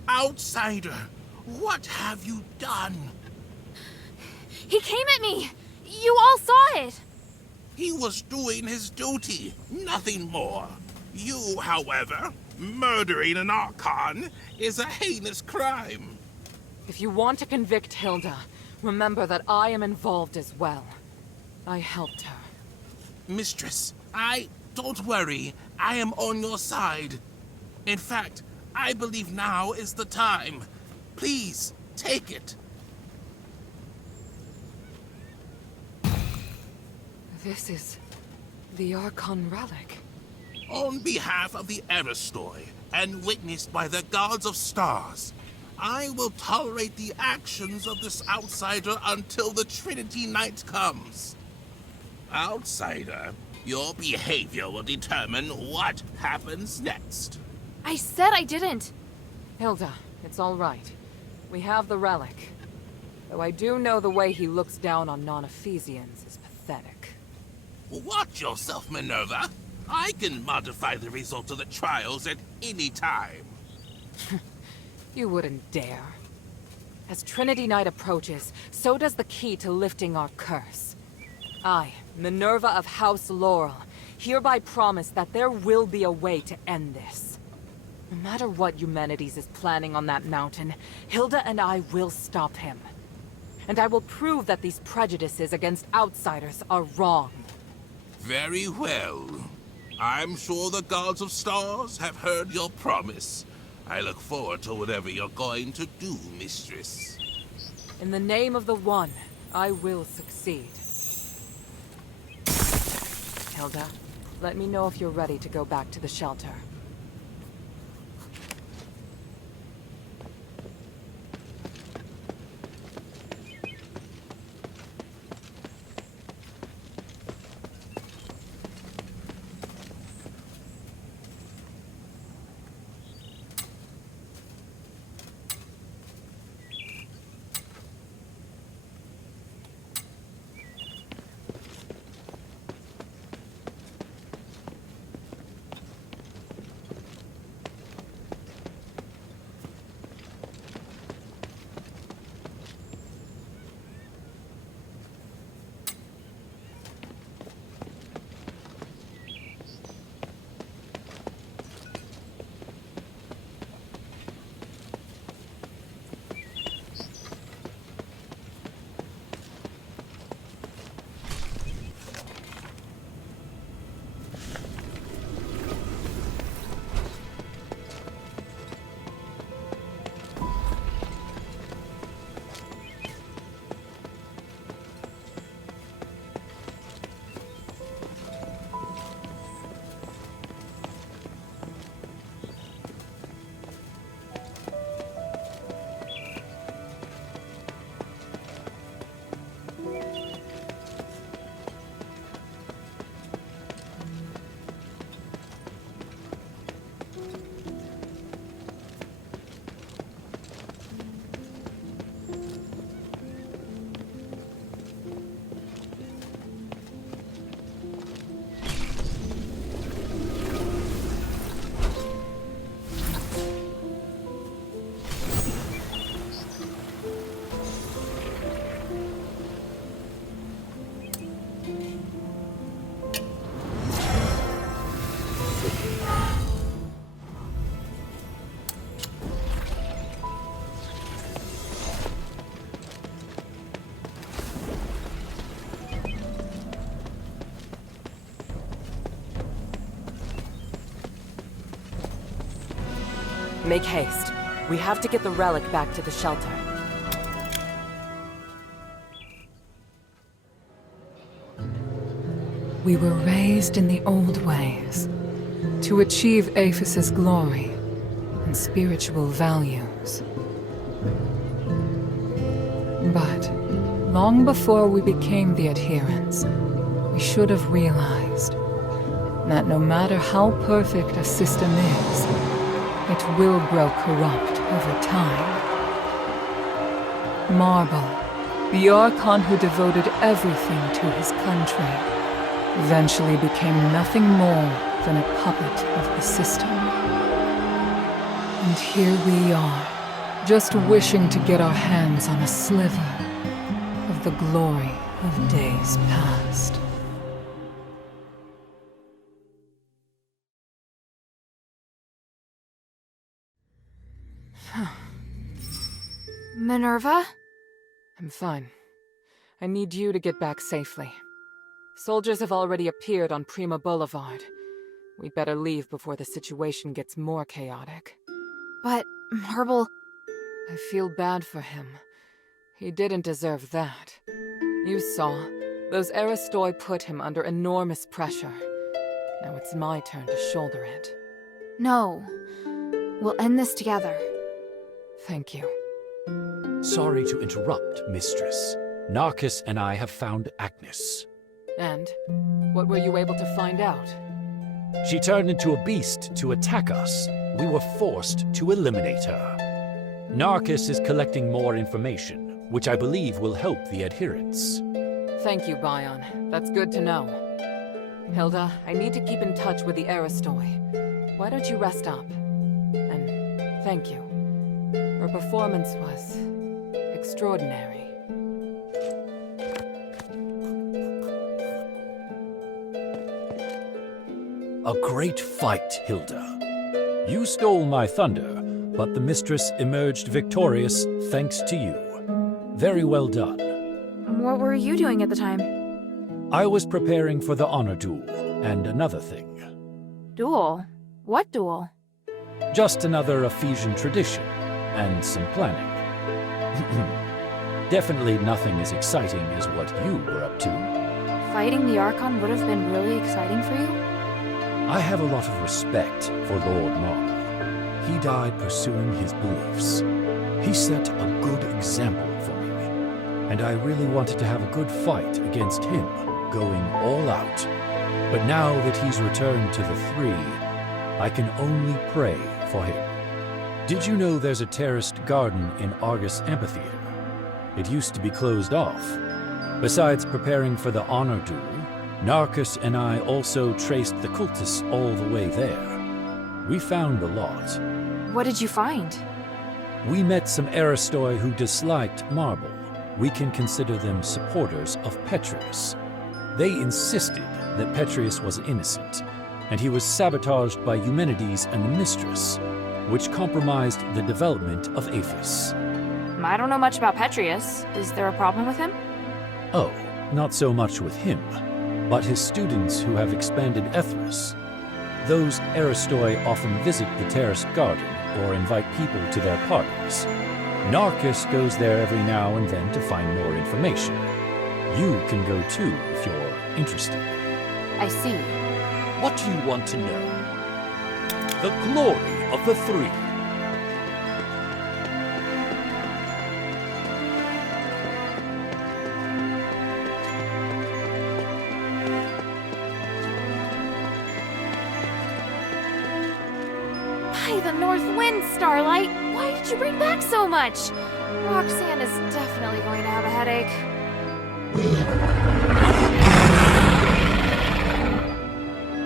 Outsider, what have you done? He came at me! You all saw it! He was doing his duty, nothing more. You, however, murdering an Archon is a heinous crime. If you want to convict Hilda, remember that I am involved as well. I helped her. Mistress, don't worry. I am on your side. In fact, I believe now is the time. Please, take it. This is the Archon relic. On behalf of the Aristoi, and witnessed by the gods of stars, I will tolerate the actions of this outsider until the Trinity Night comes. Outsider, your behavior will determine what happens next. I said I didn't. Hilda, it's all right. We have the relic. Though I do know the way he looks down on non-Ephesians is pathetic. Watch yourself, Minerva. I can modify the result of the trials at any time. You wouldn't dare. As Trinity Night approaches, so does the key to lifting our curse. I, Minerva of House Laurel, hereby promise that there will be a way to end this. No matter what Eumenides is planning on that mountain, Hilda and I will stop him. And I will prove that these prejudices against outsiders are wrong. Very well. I'm sure the gods of stars have heard your promise. I look forward to whatever you're going to do, mistress. In the name of the One, I will succeed. Hilda, let me know if you're ready to go back to the shelter. Make haste. We have to get the relic back to the shelter. We were raised in the old ways, to achieve Aphis's glory and spiritual values. But long before we became the adherents, we should have realized that no matter how perfect a system is, it will grow corrupt over time. Marble, the Archon who devoted everything to his country, eventually became nothing more than a puppet of the system. And here we are, Just wishing to get our hands on a sliver of the glory of days past. Minerva? I'm fine. I need you to get back safely. Soldiers have already appeared on Prima Boulevard. We'd better leave before the situation gets more chaotic. But, Marble... I feel bad for him. He didn't deserve that. You saw. Those Aristoi put him under enormous pressure. Now it's my turn to shoulder it. No. We'll end this together. Thank you. Sorry to interrupt, Mistress. Narcus and I have found Agnes. And? What were you able to find out? She turned into a beast to attack us. We were forced to eliminate her. Narcus is collecting more information, which I believe will help the adherents. Thank you, Bion. That's good to know. Hilda, I need to keep in touch with the Aristoi. Why don't you rest up? And thank you. Her performance was extraordinary. A great fight, Hilda. You stole my thunder, but the Mistress emerged victorious thanks to you. Very well done. What were you doing at the time? I was preparing for the honor duel, and another thing. Duel? What duel? Just another Ephesian tradition, and some planning. Definitely nothing as exciting as what you were up to. Fighting the Archon would have been really exciting for you? I have a lot of respect for Lord Marble. He died pursuing his beliefs. He set a good example for me, and I really wanted to have a good fight against him, going all out. But now that he's returned to the Three, I can only pray for him. Did you know there's a terraced garden in Argus Amphitheater? It used to be closed off. Besides preparing for the honor duel, Narcus and I also traced the cultists all the way there. We found a lot. What did you find? We met some Aristoi who disliked Marble. We can consider them supporters of Petrius. They insisted that Petrius was innocent, and he was sabotaged by Eumenides and the Mistress, which compromised the development of Aphis. I don't know much about Petrius. Is there a problem with him? Oh, not so much with him, but his students who have expanded Ethris. Those Aristoi often visit the terraced garden or invite people to their parties. Narcus goes there every now and then to find more information. You can go too if you're interested. I see. What do you want to know? The glory of the Three. By the north wind, Starlight! Why did you bring back so much? Roxanne is definitely going to have a headache.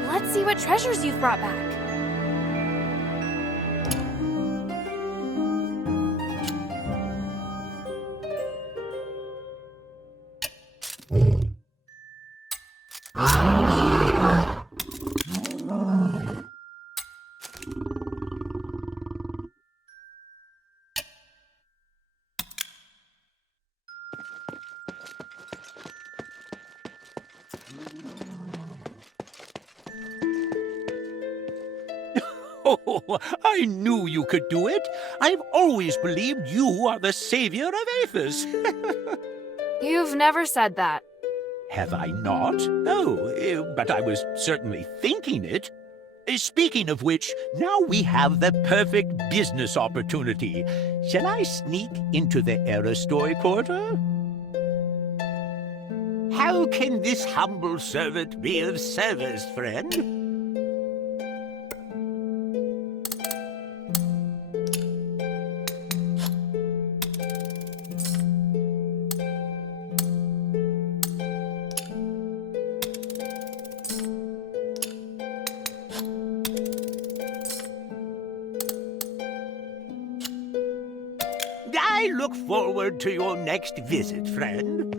Let's see what treasures you've brought back. Oh, I knew you could do it. I've always believed you are the savior of Aphis. You've never said that. Have I not? Oh, but I was certainly thinking it. Speaking of which, now we have the perfect business opportunity. Shall I sneak into the Aristoi quarter? How can this humble servant be of service, friend? I look forward to your next visit, friend.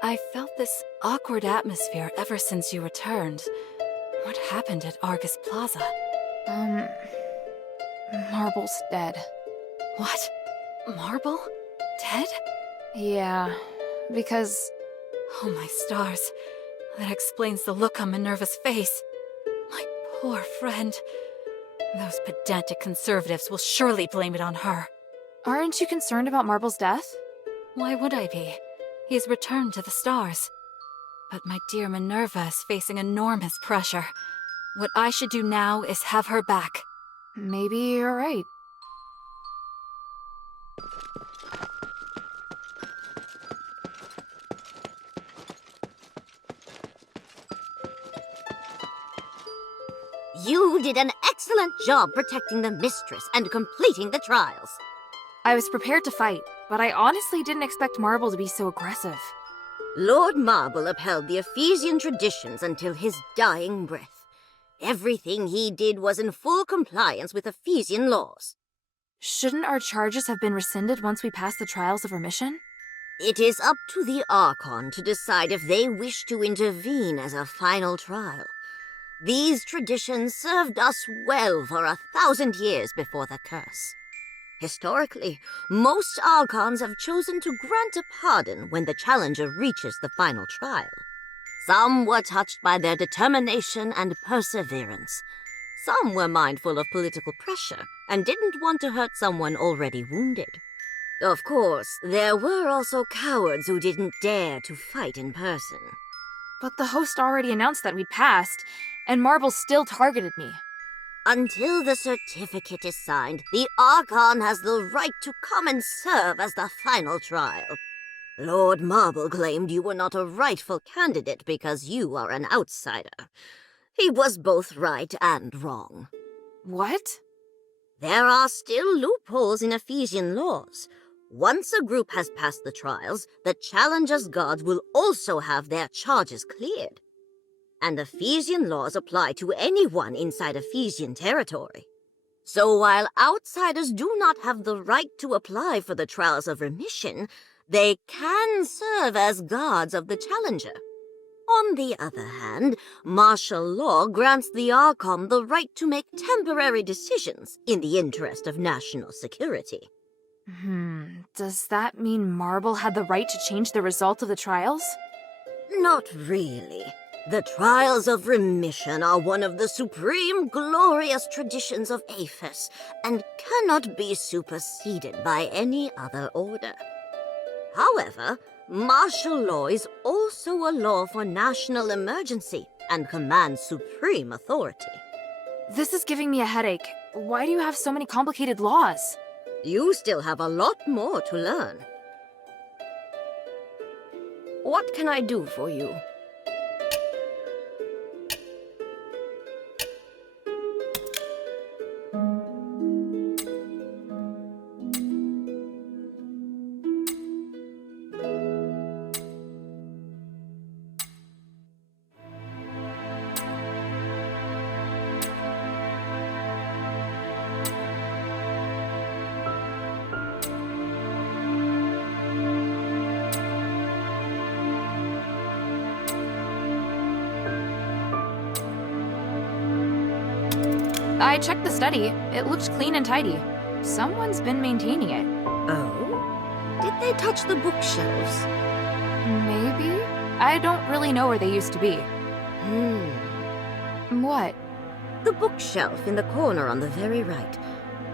I felt this awkward atmosphere ever since you returned. What happened at Argus Plaza? Marble's dead. What? Marble? Dead? Yeah, because... Oh my stars. That explains the look on Minerva's face. My poor friend. Those pedantic conservatives will surely blame it on her. Aren't you concerned about Marble's death? Why would I be? He's returned to the stars. But my dear Minerva is facing enormous pressure. What I should do now is have her back. Maybe you're right. You did an excellent job protecting the mistress and completing the trials. I was prepared to fight, but I honestly didn't expect Marble to be so aggressive. Lord Marble upheld the Ephesian traditions until his dying breath. Everything he did was in full compliance with Ephesian laws. Shouldn't our charges have been rescinded once we passed the trials of remission? It is up to the Archon to decide if they wish to intervene as a final trial. These traditions served us well for 1,000 years before the curse. Historically, most Archons have chosen to grant a pardon when the challenger reaches the final trial. Some were touched by their determination and perseverance. Some were mindful of political pressure and didn't want to hurt someone already wounded. Of course, there were also cowards who didn't dare to fight in person. But the host already announced that we'd passed, and Marble still targeted me. Until the certificate is signed, the Archon has the right to come and serve as the final trial. Lord Marble claimed you were not a rightful candidate because you are an outsider. He was both right and wrong. What? There are still loopholes in Ephesian laws. Once a group has passed the trials, the challenger's gods will also have their charges cleared. And Ephesian laws apply to anyone inside Ephesian territory. So while outsiders do not have the right to apply for the trials of remission, they can serve as guards of the challenger. On the other hand, martial law grants the Archon the right to make temporary decisions in the interest of national security. Does that mean Marble had the right to change the result of the trials? Not really. The trials of remission are one of the supreme glorious traditions of Aphis and cannot be superseded by any other order. However, martial law is also a law for national emergency and commands supreme authority. This is giving me a headache. Why do you have so many complicated laws? You still have a lot more to learn. What can I do for you? I checked the study. It looked clean and tidy. Someone's been maintaining it. Oh? Did they touch the bookshelves? Maybe? I don't really know where they used to be. What? The bookshelf in the corner on the very right.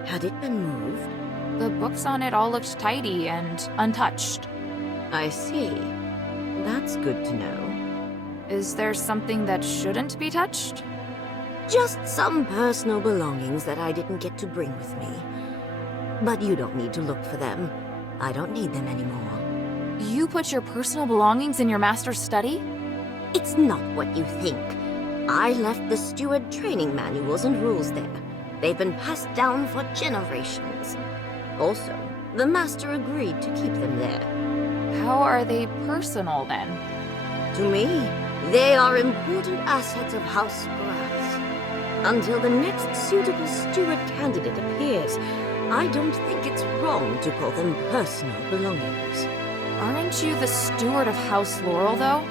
Had it been moved? The books on it all looked tidy and untouched. I see. That's good to know. Is there something that shouldn't be touched? Just some personal belongings that I didn't get to bring with me. But you don't need to look for them. I don't need them anymore. You put your personal belongings in your master's study? It's not what you think. I left the steward training manuals and rules there. They've been passed down for generations. Also, The master agreed to keep them there. How are they personal, then? To me, they are important assets of House Brass. Until the next suitable steward candidate appears, I don't think it's wrong to call them personal belongings. Aren't you the steward of House Laurel, though?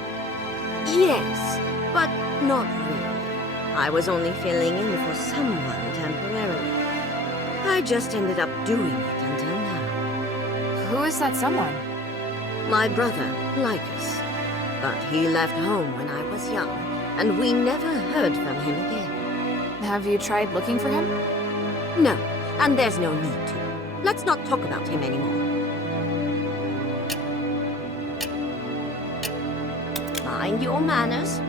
Yes, but not really. I was only filling in for someone temporarily. I just ended up doing it until now. Who is that someone? My brother, Lycus. But he left home when I was young, and we never heard from him again. Have you tried looking for him? No, and there's no need to. Let's not talk about him anymore. Mind your manners.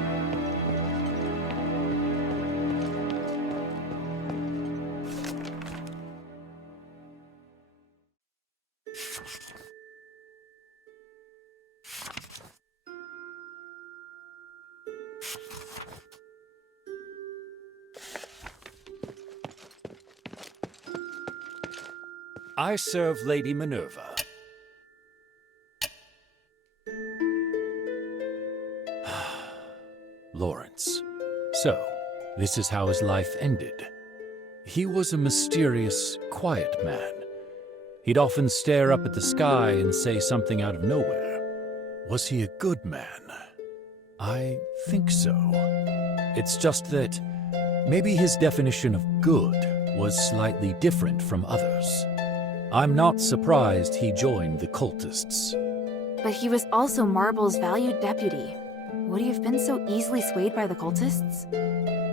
I serve Lady Minerva. Lawrence. So, this is how his life ended. He was a mysterious, quiet man. He'd often stare up at the sky and say something out of nowhere. Was he a good man? I think so. It's just that maybe his definition of good was slightly different from others. I'm not surprised he joined the cultists. But he was also Marble's valued deputy. Would he have been so easily swayed by the cultists?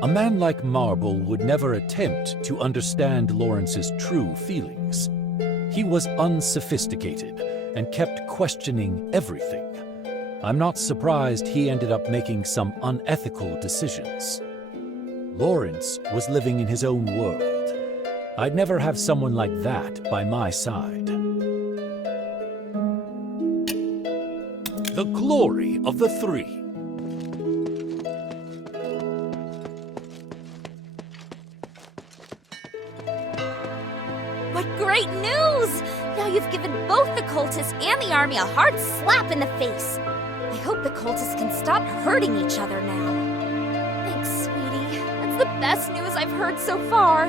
A man like Marble would never attempt to understand Lawrence's true feelings. He was unsophisticated and kept questioning everything. I'm not surprised he ended up making some unethical decisions. Lawrence was living in his own world. I'd never have someone like that by my side. The glory of the three. What great news! Now you've given both the cultists and the army a hard slap in the face. I hope the cultists can stop hurting each other now. Thanks, sweetie. That's the best news I've heard so far.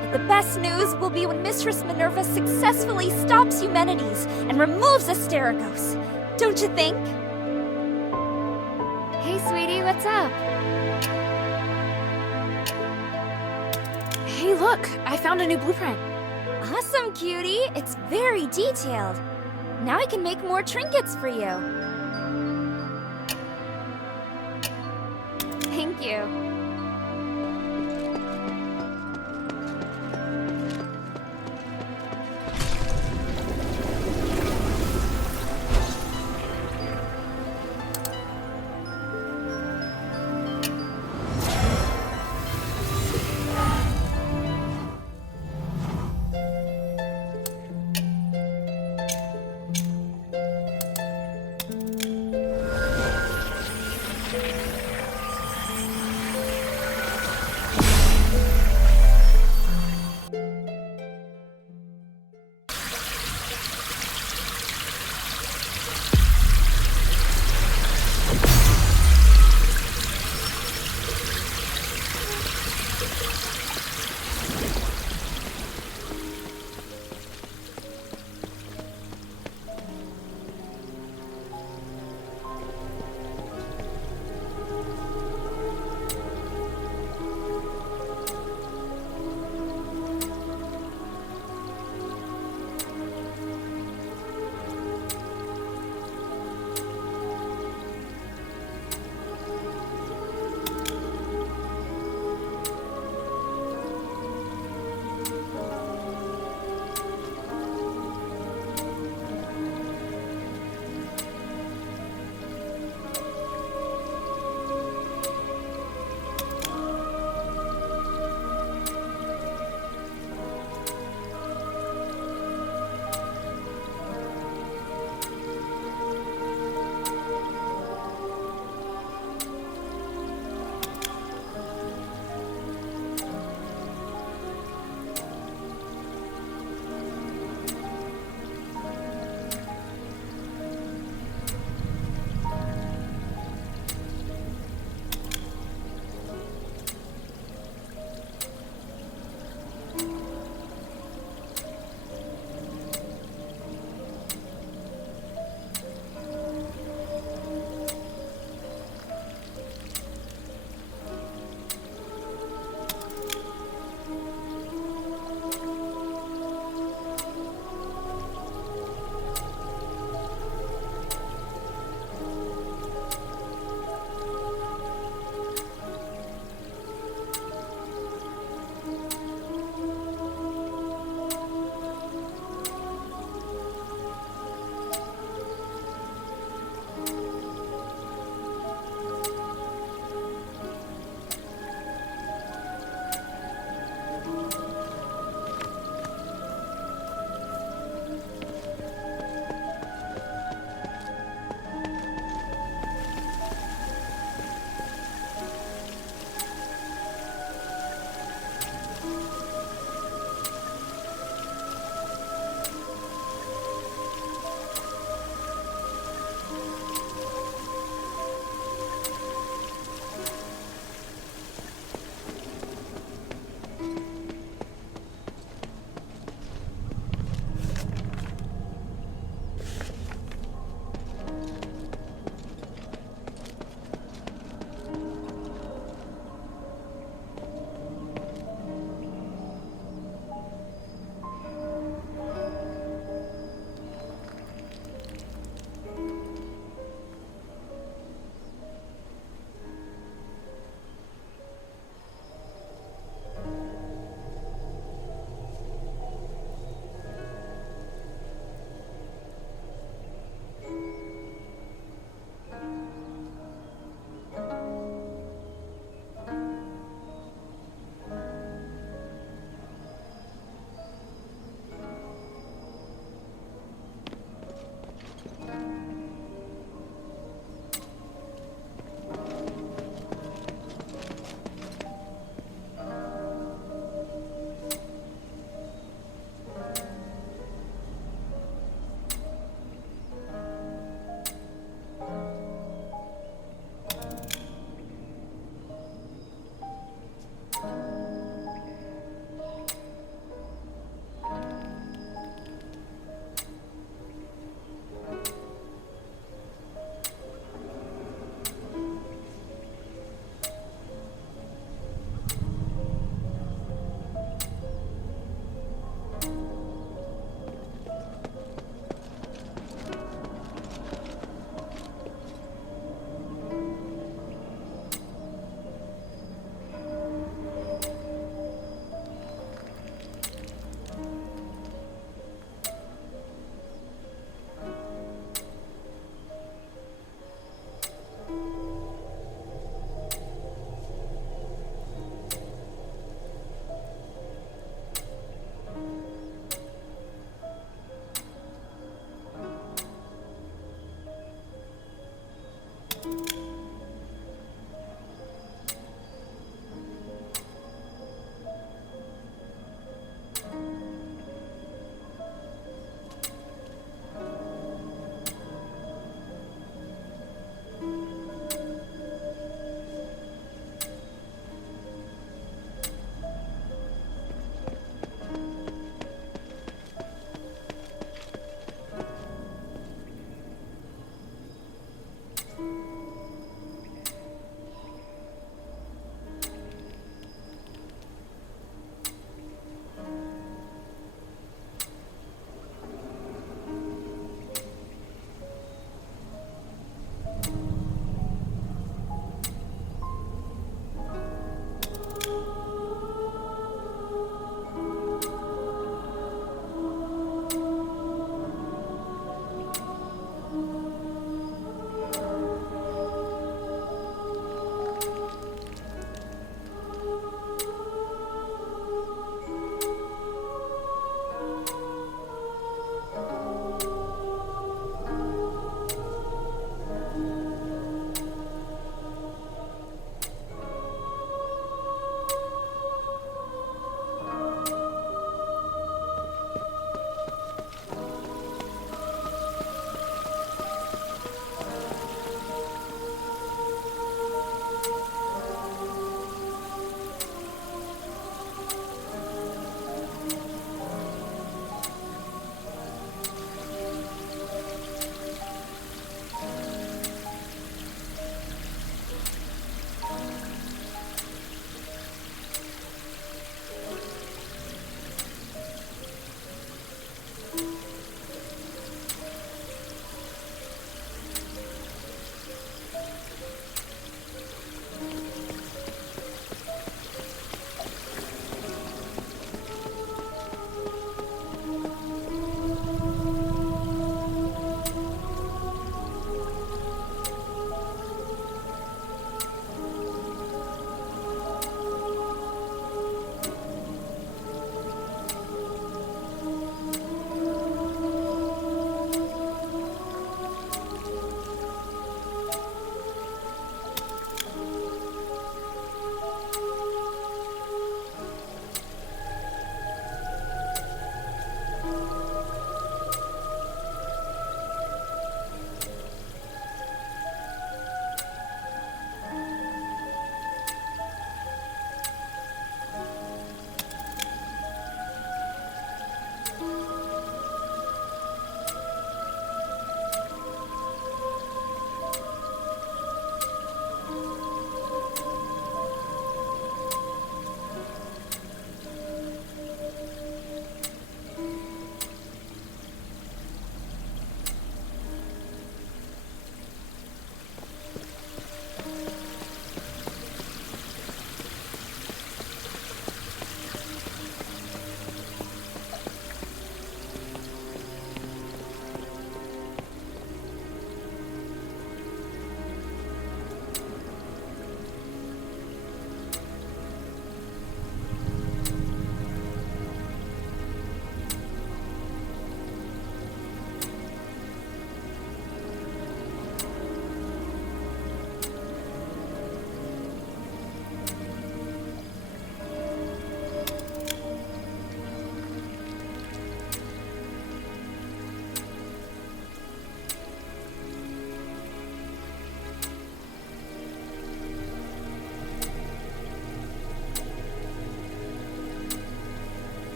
But the best news will be when Mistress Minerva successfully stops Eumenides and removes Asterigos. Don't you think? Hey, sweetie, what's up? Hey, look! I found a new blueprint. Awesome, cutie! It's very detailed. Now I can make more trinkets for you. Thank you.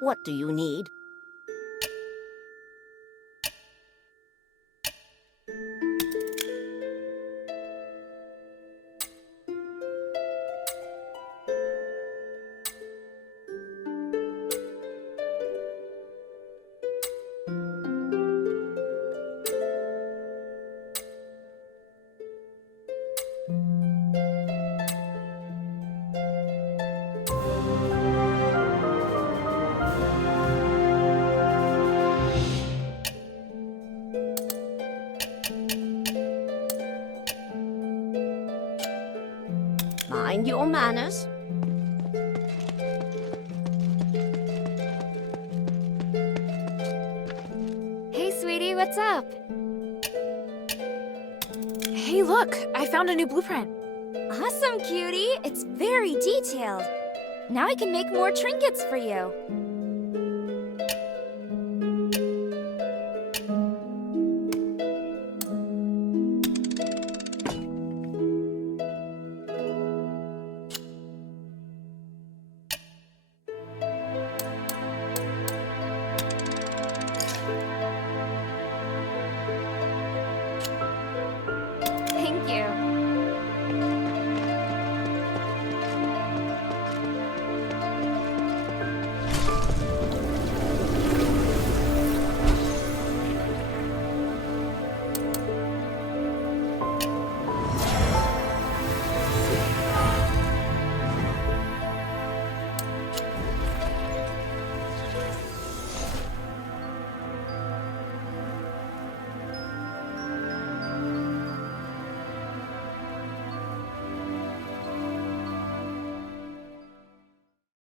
What do you need? Mind your manners. Hey, sweetie, what's up? Hey, look, I found a new blueprint. Awesome, cutie. It's very detailed. Now I can make more trinkets for you.